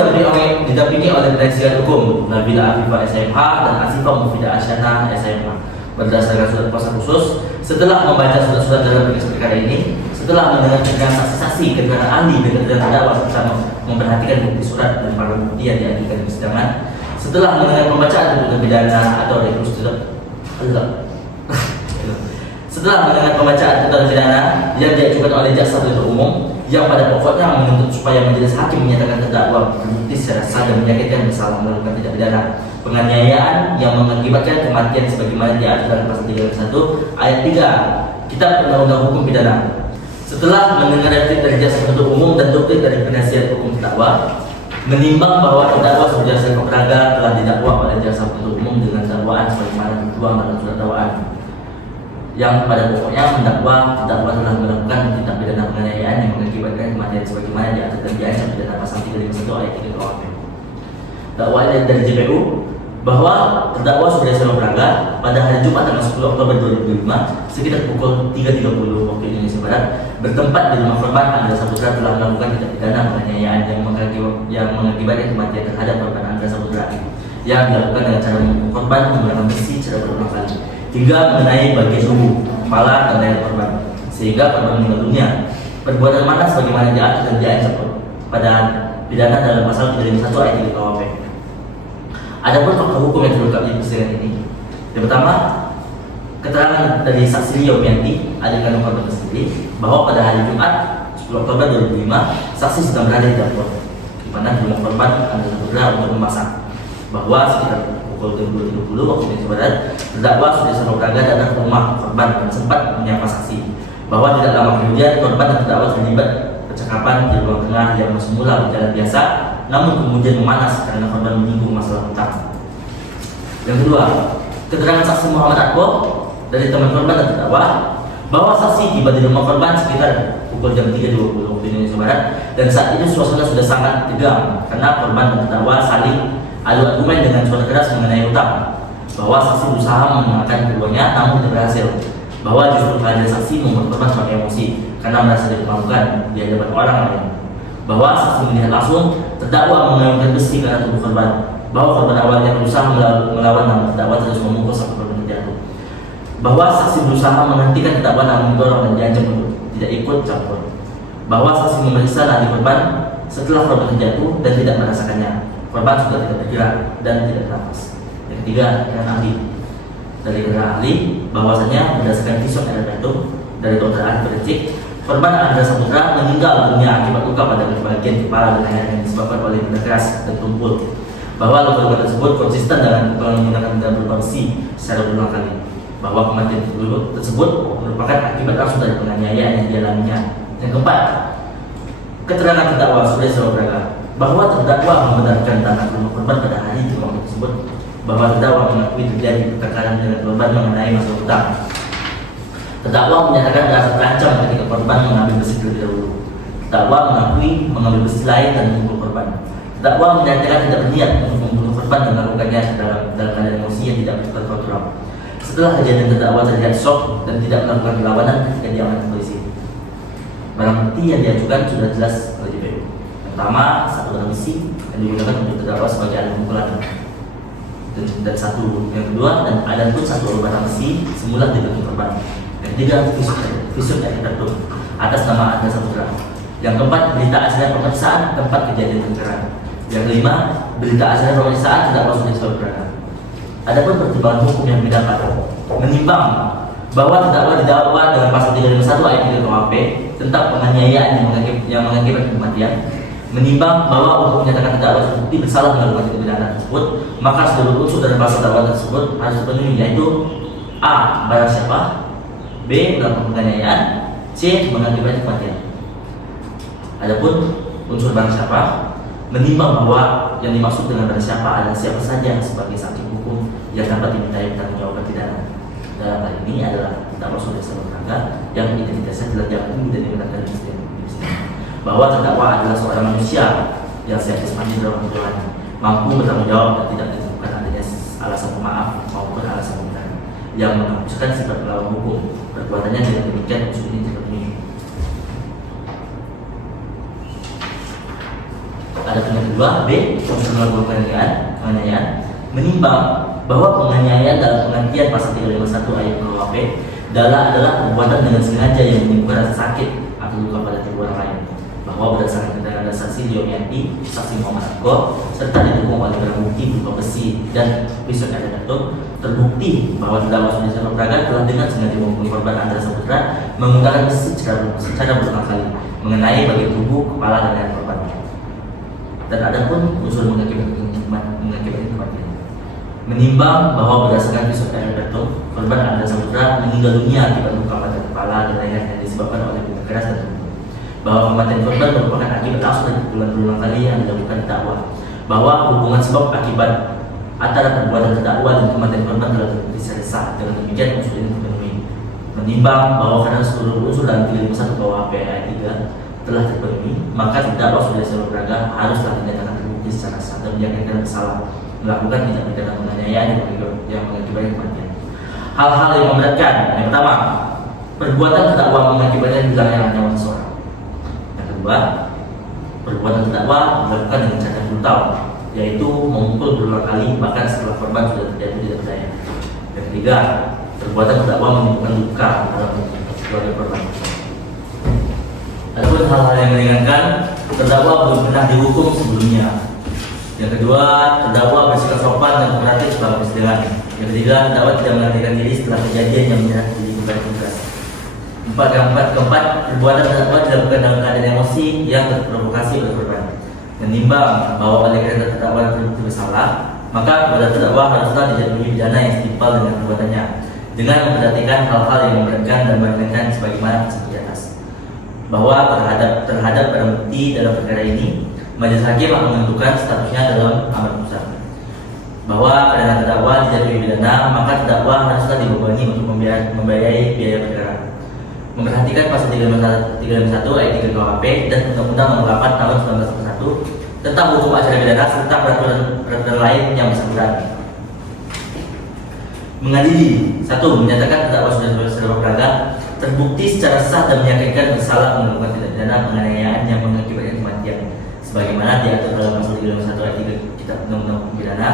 didampingi oleh penasihat hukum Nabila Afifah SMH dan Asifah Mufidah Asyana SMH. Berdasarkan surat kuasa khusus, setelah membaca surat-surat dalam berkas perkara ini, setelah mendengar keterangan saksi-saksi, keterangan ahli dan keterangan terdakwa serta memperhatikan bukti surat dan para bukti yang diajukan di persidangan, setelah mendengar pembacaan tuntutan pidana atau setelah mendengar pembacaan tuntutan pidana yang diajukan oleh jaksa penuntut umum yang pada pokoknya menuntut supaya majelis hakim menyatakan terdakwa terbukti secara sah dan meyakinkan bersalah melakukan tindak pidana penganiayaan yang mengakibatkan kematian sebagaimana diatur dalam pasal 31 ayat 3 Kitab Undang-Undang Hukum Pidana. Setelah mendengar dari jaksa penuntut umum dan doktrin dari penasihat hukum terdakwa, menimbang bahwa terdakwa Suryasema Braga telah didakwa oleh jaksa penuntut umum dengan dakwaan sebagaimana tertuang dalam surat dakwaan, yang pada pokoknya mendakwa terdakwa telah melakukan tindak pidana penganiayaan yang mengakibatkan kematian sebagaimana diatur dan diancam pidana pasal 351 ayat 3 KUHP. Dakwaan dari JPU bahwa terdakwa Suryasema Braga pada hari Jumat tanggal 10 Oktober 2005 sekitar pukul 3.30 waktu Indonesia Barat bertempat di rumah korban Andra Saputra telah melakukan tindak pidana penganiayaan yang mengakibatkan kematian terhadap korban Andra Saputra yang dilakukan dengan cara memukul korban menggunakan besi secara berulang kali hingga mengenai bagian tubuh, kepala, dan leher korban sehingga korban meninggal dunia. Perbuatan mana sebagaimana diatur dan diancam pada pidana dalam pasal 351 ayat 3 KUHP. Adapun fakta hukum yang terungkap di persidangan ini, yang pertama, keterangan dari saksi Yomianti, adik kandung korban tersebut, bahwa pada hari Jumat 10 Oktober 2005, saksi sedang berada di dapur, di mana di rumah korban Andra Saputra untuk memasak. Bahwa sekitar pukul 20.30 waktu Indonesia Barat, terdakwa Suryasema Braga datang ke rumah korban dan sempat menyapa saksi. Bahwa tidak lama kemudian korban dan terdakwa terlibat percakapan di ruang tengah yang semula berjalan biasa, namun kemudian memanas karena korban menyinggung masalah hutang. Yang kedua, keterangan saksi Muhammad Akbar dari teman korban dan terdakwa bahwa saksi tiba di rumah korban sekitar pukul jam 3.20 waktu Indonesia Barat dan saat itu suasana sudah sangat tegang karena korban dan terdakwa saling adu argumen dengan suara keras mengenai hutang. Bahwa saksi berusaha menenangkan keduanya namun tidak berhasil. Bahwa justru kehadiran saksi membuat korban semakin emosi karena merasa dipermalukan di hadapan orang lain. Bahwa saksi melihat langsung terdakwa mengayunkan besi ke arah tubuh korban. Bahwa korban awalnya berusaha melawan namun terdakwa terus memukul sampai korban terjatuh. Bahwa saksi berusaha menghentikan terdakwa namun mendorong dan diancam untuk tidak ikut campur. Bahwa saksi memeriksa nadi korban setelah korban terjatuh dan tidak merasakannya. Korban sudah tidak bergerak dan tidak bernafas. Yang ketiga, keterangan ahli. Dari keterangan ahli bahwasanya berdasarkan visum et repertum dari dokter ahli forensik, korban Andra Saputra meninggal dunia akibat luka pada bagian kepala dan leher yang disebabkan oleh benda keras dan tumpul. Bahwa luka-luka tersebut konsisten dengan menggunakan benda berupa besi secara berulang kali. Bahwa kematian tersebut merupakan akibat langsung dari penganiayaan yang dialaminya. Yang keempat, keterangan terdakwa Suryasema Braga bahwa terdakwa membenarkan tangan rumah korban pada hari Jumat tersebut, bahwa terdakwa mengakui terjadi pertengkaran dengan korban mengenai masalah hutang. Terdakwa menyatakan merasa terancam ketika korban mengambil besi terlebih dahulu. Terdakwa mengakui mengambil besi lain dan memukul korban. Terdakwa menyatakan tidak berniat untuk membunuh korban dan melakukannya dalam keadaan emosi yang tidak terkontrol. Setelah kejadian, terdakwa terlihat shock dan tidak melakukan perlawanan ketika diamankan polisi. Barang bukti yang diajukan sudah jelas oleh JPU. Pertama, satu barang besi yang digunakan untuk terdakwa sebagai alat pemukulan, dan satu yang kedua, dan ada pun satu barang besi semula dibentuk korban. Yang ketiga, visum et repertum atas nama Andra Saputra. Yang keempat, berita acara pemeriksaan tempat kejadian perkara. Yang kelima, berita acara pemeriksaan terdakwa Suryasema Braga. Adapun pertimbangan hukum yang didapat, menimbang bahwa terdakwa didakwa dengan pasal 351 ayat 3 KUHP tentang penganiayaan yang mengakibatkan kematian. Menimbang bahwa untuk menyatakan terdakwa terbukti bersalah melakukan tindak pidana tersebut, maka seluruh unsur dari pasal dakwaan tersebut harus terpenuhi, yaitu A. Barang siapa, B. Melakukan penganiayaan, C. Mengakibatkan kematian. Adapun unsur barang siapa, menimbang bahwa yang dimaksud dengan barang siapa adalah siapa saja sebagai saksi hukum yang dapat dimintai pertanggungjawaban pidana. Dalam hal ini adalah terdakwa Surya Saloh Praga yang identitasnya telah diakui dan digunakan di sini, bahwa terdakwa adalah seorang manusia yang sehat jasmani dalam perbuatannya, mampu bertanggung jawab dan tidak ditemukan adanya alasan pemaaf maupun alasan pembenaran yang menghapuskan sifat melawan hukum. Perbuatannya dengan demikian unsur ini terpenuhi. Ada yang kedua, B, unsur melakukan penganiayaan, menimbang bahwa penganiayaan dalam pengertian pasal 351 ayat 2 KUHP adalah perbuatan dengan sengaja yang menimbulkan rasa sakit atau luka pada tubuh orang lain, bahwa berdasarkan keterangan saksi Diomianti, saksi Muhammad Akor, serta didukung oleh barang bukti berupa besi dan pisau karet datuk, terbukti bahwa terdakwa Surya Saloh Praga telah dengan sengaja memukul korban Andra Saputra menggunakan besi secara berulang kali mengenai bagian tubuh, kepala dan leher korban. Dan ada pun unsur mengakibatkan kematian. Menimbang bahwa berdasarkan pisau karet datuk, korban Andra Saputra meninggal dunia akibat luka pada kepala dan leher yang disebabkan oleh benda keras dan tubuh. Bahwa kematian korban merupakan akibat langsung dari pukulan berulang kali yang dilakukan terdakwa. Bahwa hubungan sebab akibat antara perbuatan terdakwa dan kematian korban telah terbukti secara sah. Dengan demikian unsur ini terpenuhi. Menimbang bahwa karena seluruh unsur dalam 351 KUHP ayat 3 telah terpenuhi, maka terdakwa Surya Saloh Praga haruslah dinyatakan terbukti secara sah dan dinyatakan bersalah melakukan tindak pidana penganiayaan yang mengakibatkan kematian. Hal-hal yang memberatkan. Yang pertama, perbuatan terdakwa mengakibatkan hilangnya nyawa seseorang. Yang kedua, perbuatan terdakwa dilakukan dengan cara brutal, yaitu memukul berulang kali bahkan setelah korban sudah terjatuh tidak berdaya. Yang ketiga, perbuatan terdakwa menimbulkan luka dalam keluarga korban. Adapun hal-hal yang meringankan, terdakwa belum pernah dihukum sebelumnya. Yang kedua, terdakwa bersikap sopan dan kooperatif selama persidangan. Yang ketiga, terdakwa tidak melarikan diri setelah kejadian yang menyerang diri korban keras. Keempat, perbuatan terdakwa dilakukan dalam keadaan emosi yang terprovokasi oleh korban. Menimbang bahwa oleh karena terdakwa terbukti bersalah, maka kepada terdakwa haruslah dijatuhi pidana yang setimpal dengan perbuatannya, dengan memperhatikan hal-hal yang memberatkan dan meringankan sebagaimana disebut di atas. Bahwa terhadap barang bukti dalam perkara ini, majelis hakim akan menentukan statusnya dalam amar putusan. Bahwa karena terdakwa dijatuhi pidana, maka terdakwa haruslah dibebani untuk membiayai biaya perkara. Memperhatikan pasal 351 ayat 3 KUHP dan Undang-Undang Nomor 8 Tahun 1941 tentang hukum acara pidana serta peraturan lain yang bersangkutan. Mengadili. 1. Menyatakan terdakwa Surya Saloh Praga terbukti secara sah dan meyakinkan bersalah melakukan tindak pidana penganiayaan yang mengakibatkan kematian, sebagaimana diatur dalam pasal 351 ayat 3 Kitab Undang-Undang Pidana.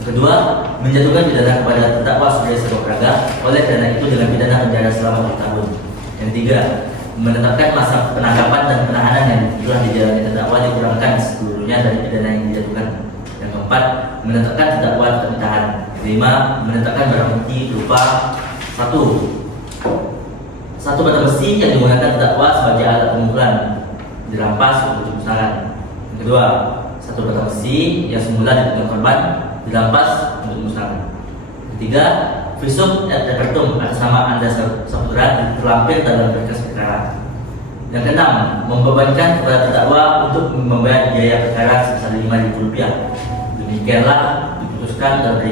Kedua, menjatuhkan pidana kepada terdakwa Surya Saloh Praga oleh karena itu dengan pidana penjara selama 2 tahun. Yang ketiga, menetapkan masa penangkapan dan penahanan yang telah dijalani terdakwa dikurangkan seluruhnya dari pidana yang dijatuhkan. Yang keempat, menetapkan terdakwa tetap ditahan. Kelima, menetapkan barang bukti berupa 1 bata besi yang digunakan terdakwa sebagai alat pemukulan dirampas untuk dimusnahkan. Yang kedua, 1 bata besi yang semula dipegang korban dirampas untuk dimusnahkan. Ketiga, visum et repertum atas nama Andra Saputra terlampir dalam berkas perkara. Yang keenam, membebankan kepada terdakwa untuk membayar biaya perkara sebesar Rp5.000. Demikianlah diputuskan dalam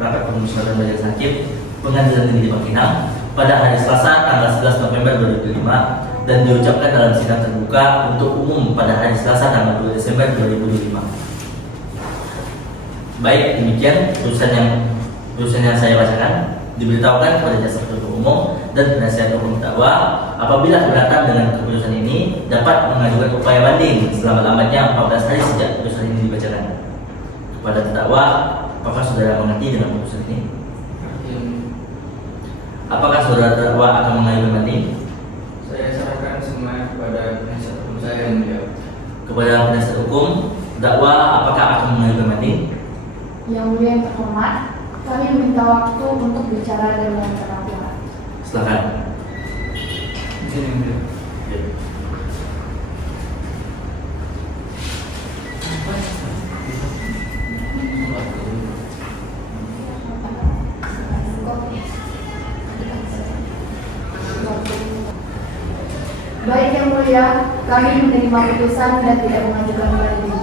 rapat permusyawaratan majelis hakim Pengadilan Negeri Bangkinang pada hari Selasa tanggal 11 November 2005 dan diucapkan dalam sidang terbuka untuk umum pada hari Selasa tanggal 2 Desember 2005. Baik, demikian putusan yang saya bacakan. Diberitahukan kepada jaksa penuntut umum dan penasihat hukum terdakwa apabila keberatan dengan keputusan ini dapat mengajukan upaya banding selama-lambatnya 14 hari sejak putusan ini dibacakan. Kepada terdakwa, apakah saudara mengerti dengan putusan ini? Apakah saudara terdakwa akan mengajukan banding? Saya serahkan semuanya kepada penasihat hukum saya yang mulia. Kepada penasihat hukum terdakwa, apakah akan mengajukan banding? Yang mulia yang terhormat, kami meminta waktu untuk bicara dengan terdakwa. Silakan. Izin yang mulia. Baik yang mulia, kami menerima putusan dan tidak mengajukan banding.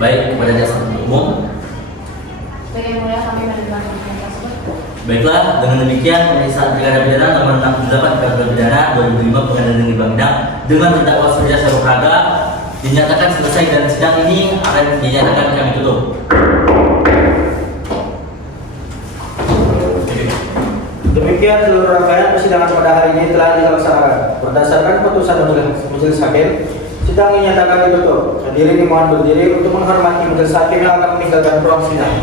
Baik, kepada jaksa penuntut umum. Baik yang mulia, kami menerima pembuktian tersebut. Baiklah, dengan demikian pemeriksaan perkara pidana nomor 678 perkara pidana 2005 Pengadilan Negeri Bangkinang dengan terdakwa Surya Sarow Praga dinyatakan selesai dan sidang ini akan dinyatakan kami tutup. Demikian seluruh rangkaian persidangan pada hari ini telah dilaksanakan. Berdasarkan putusan majelis hakim, sidang dinyatakan ditutup. Hadirin dimohon berdiri untuk menghormati majelis hakim yang akan meninggalkan ruang sidang.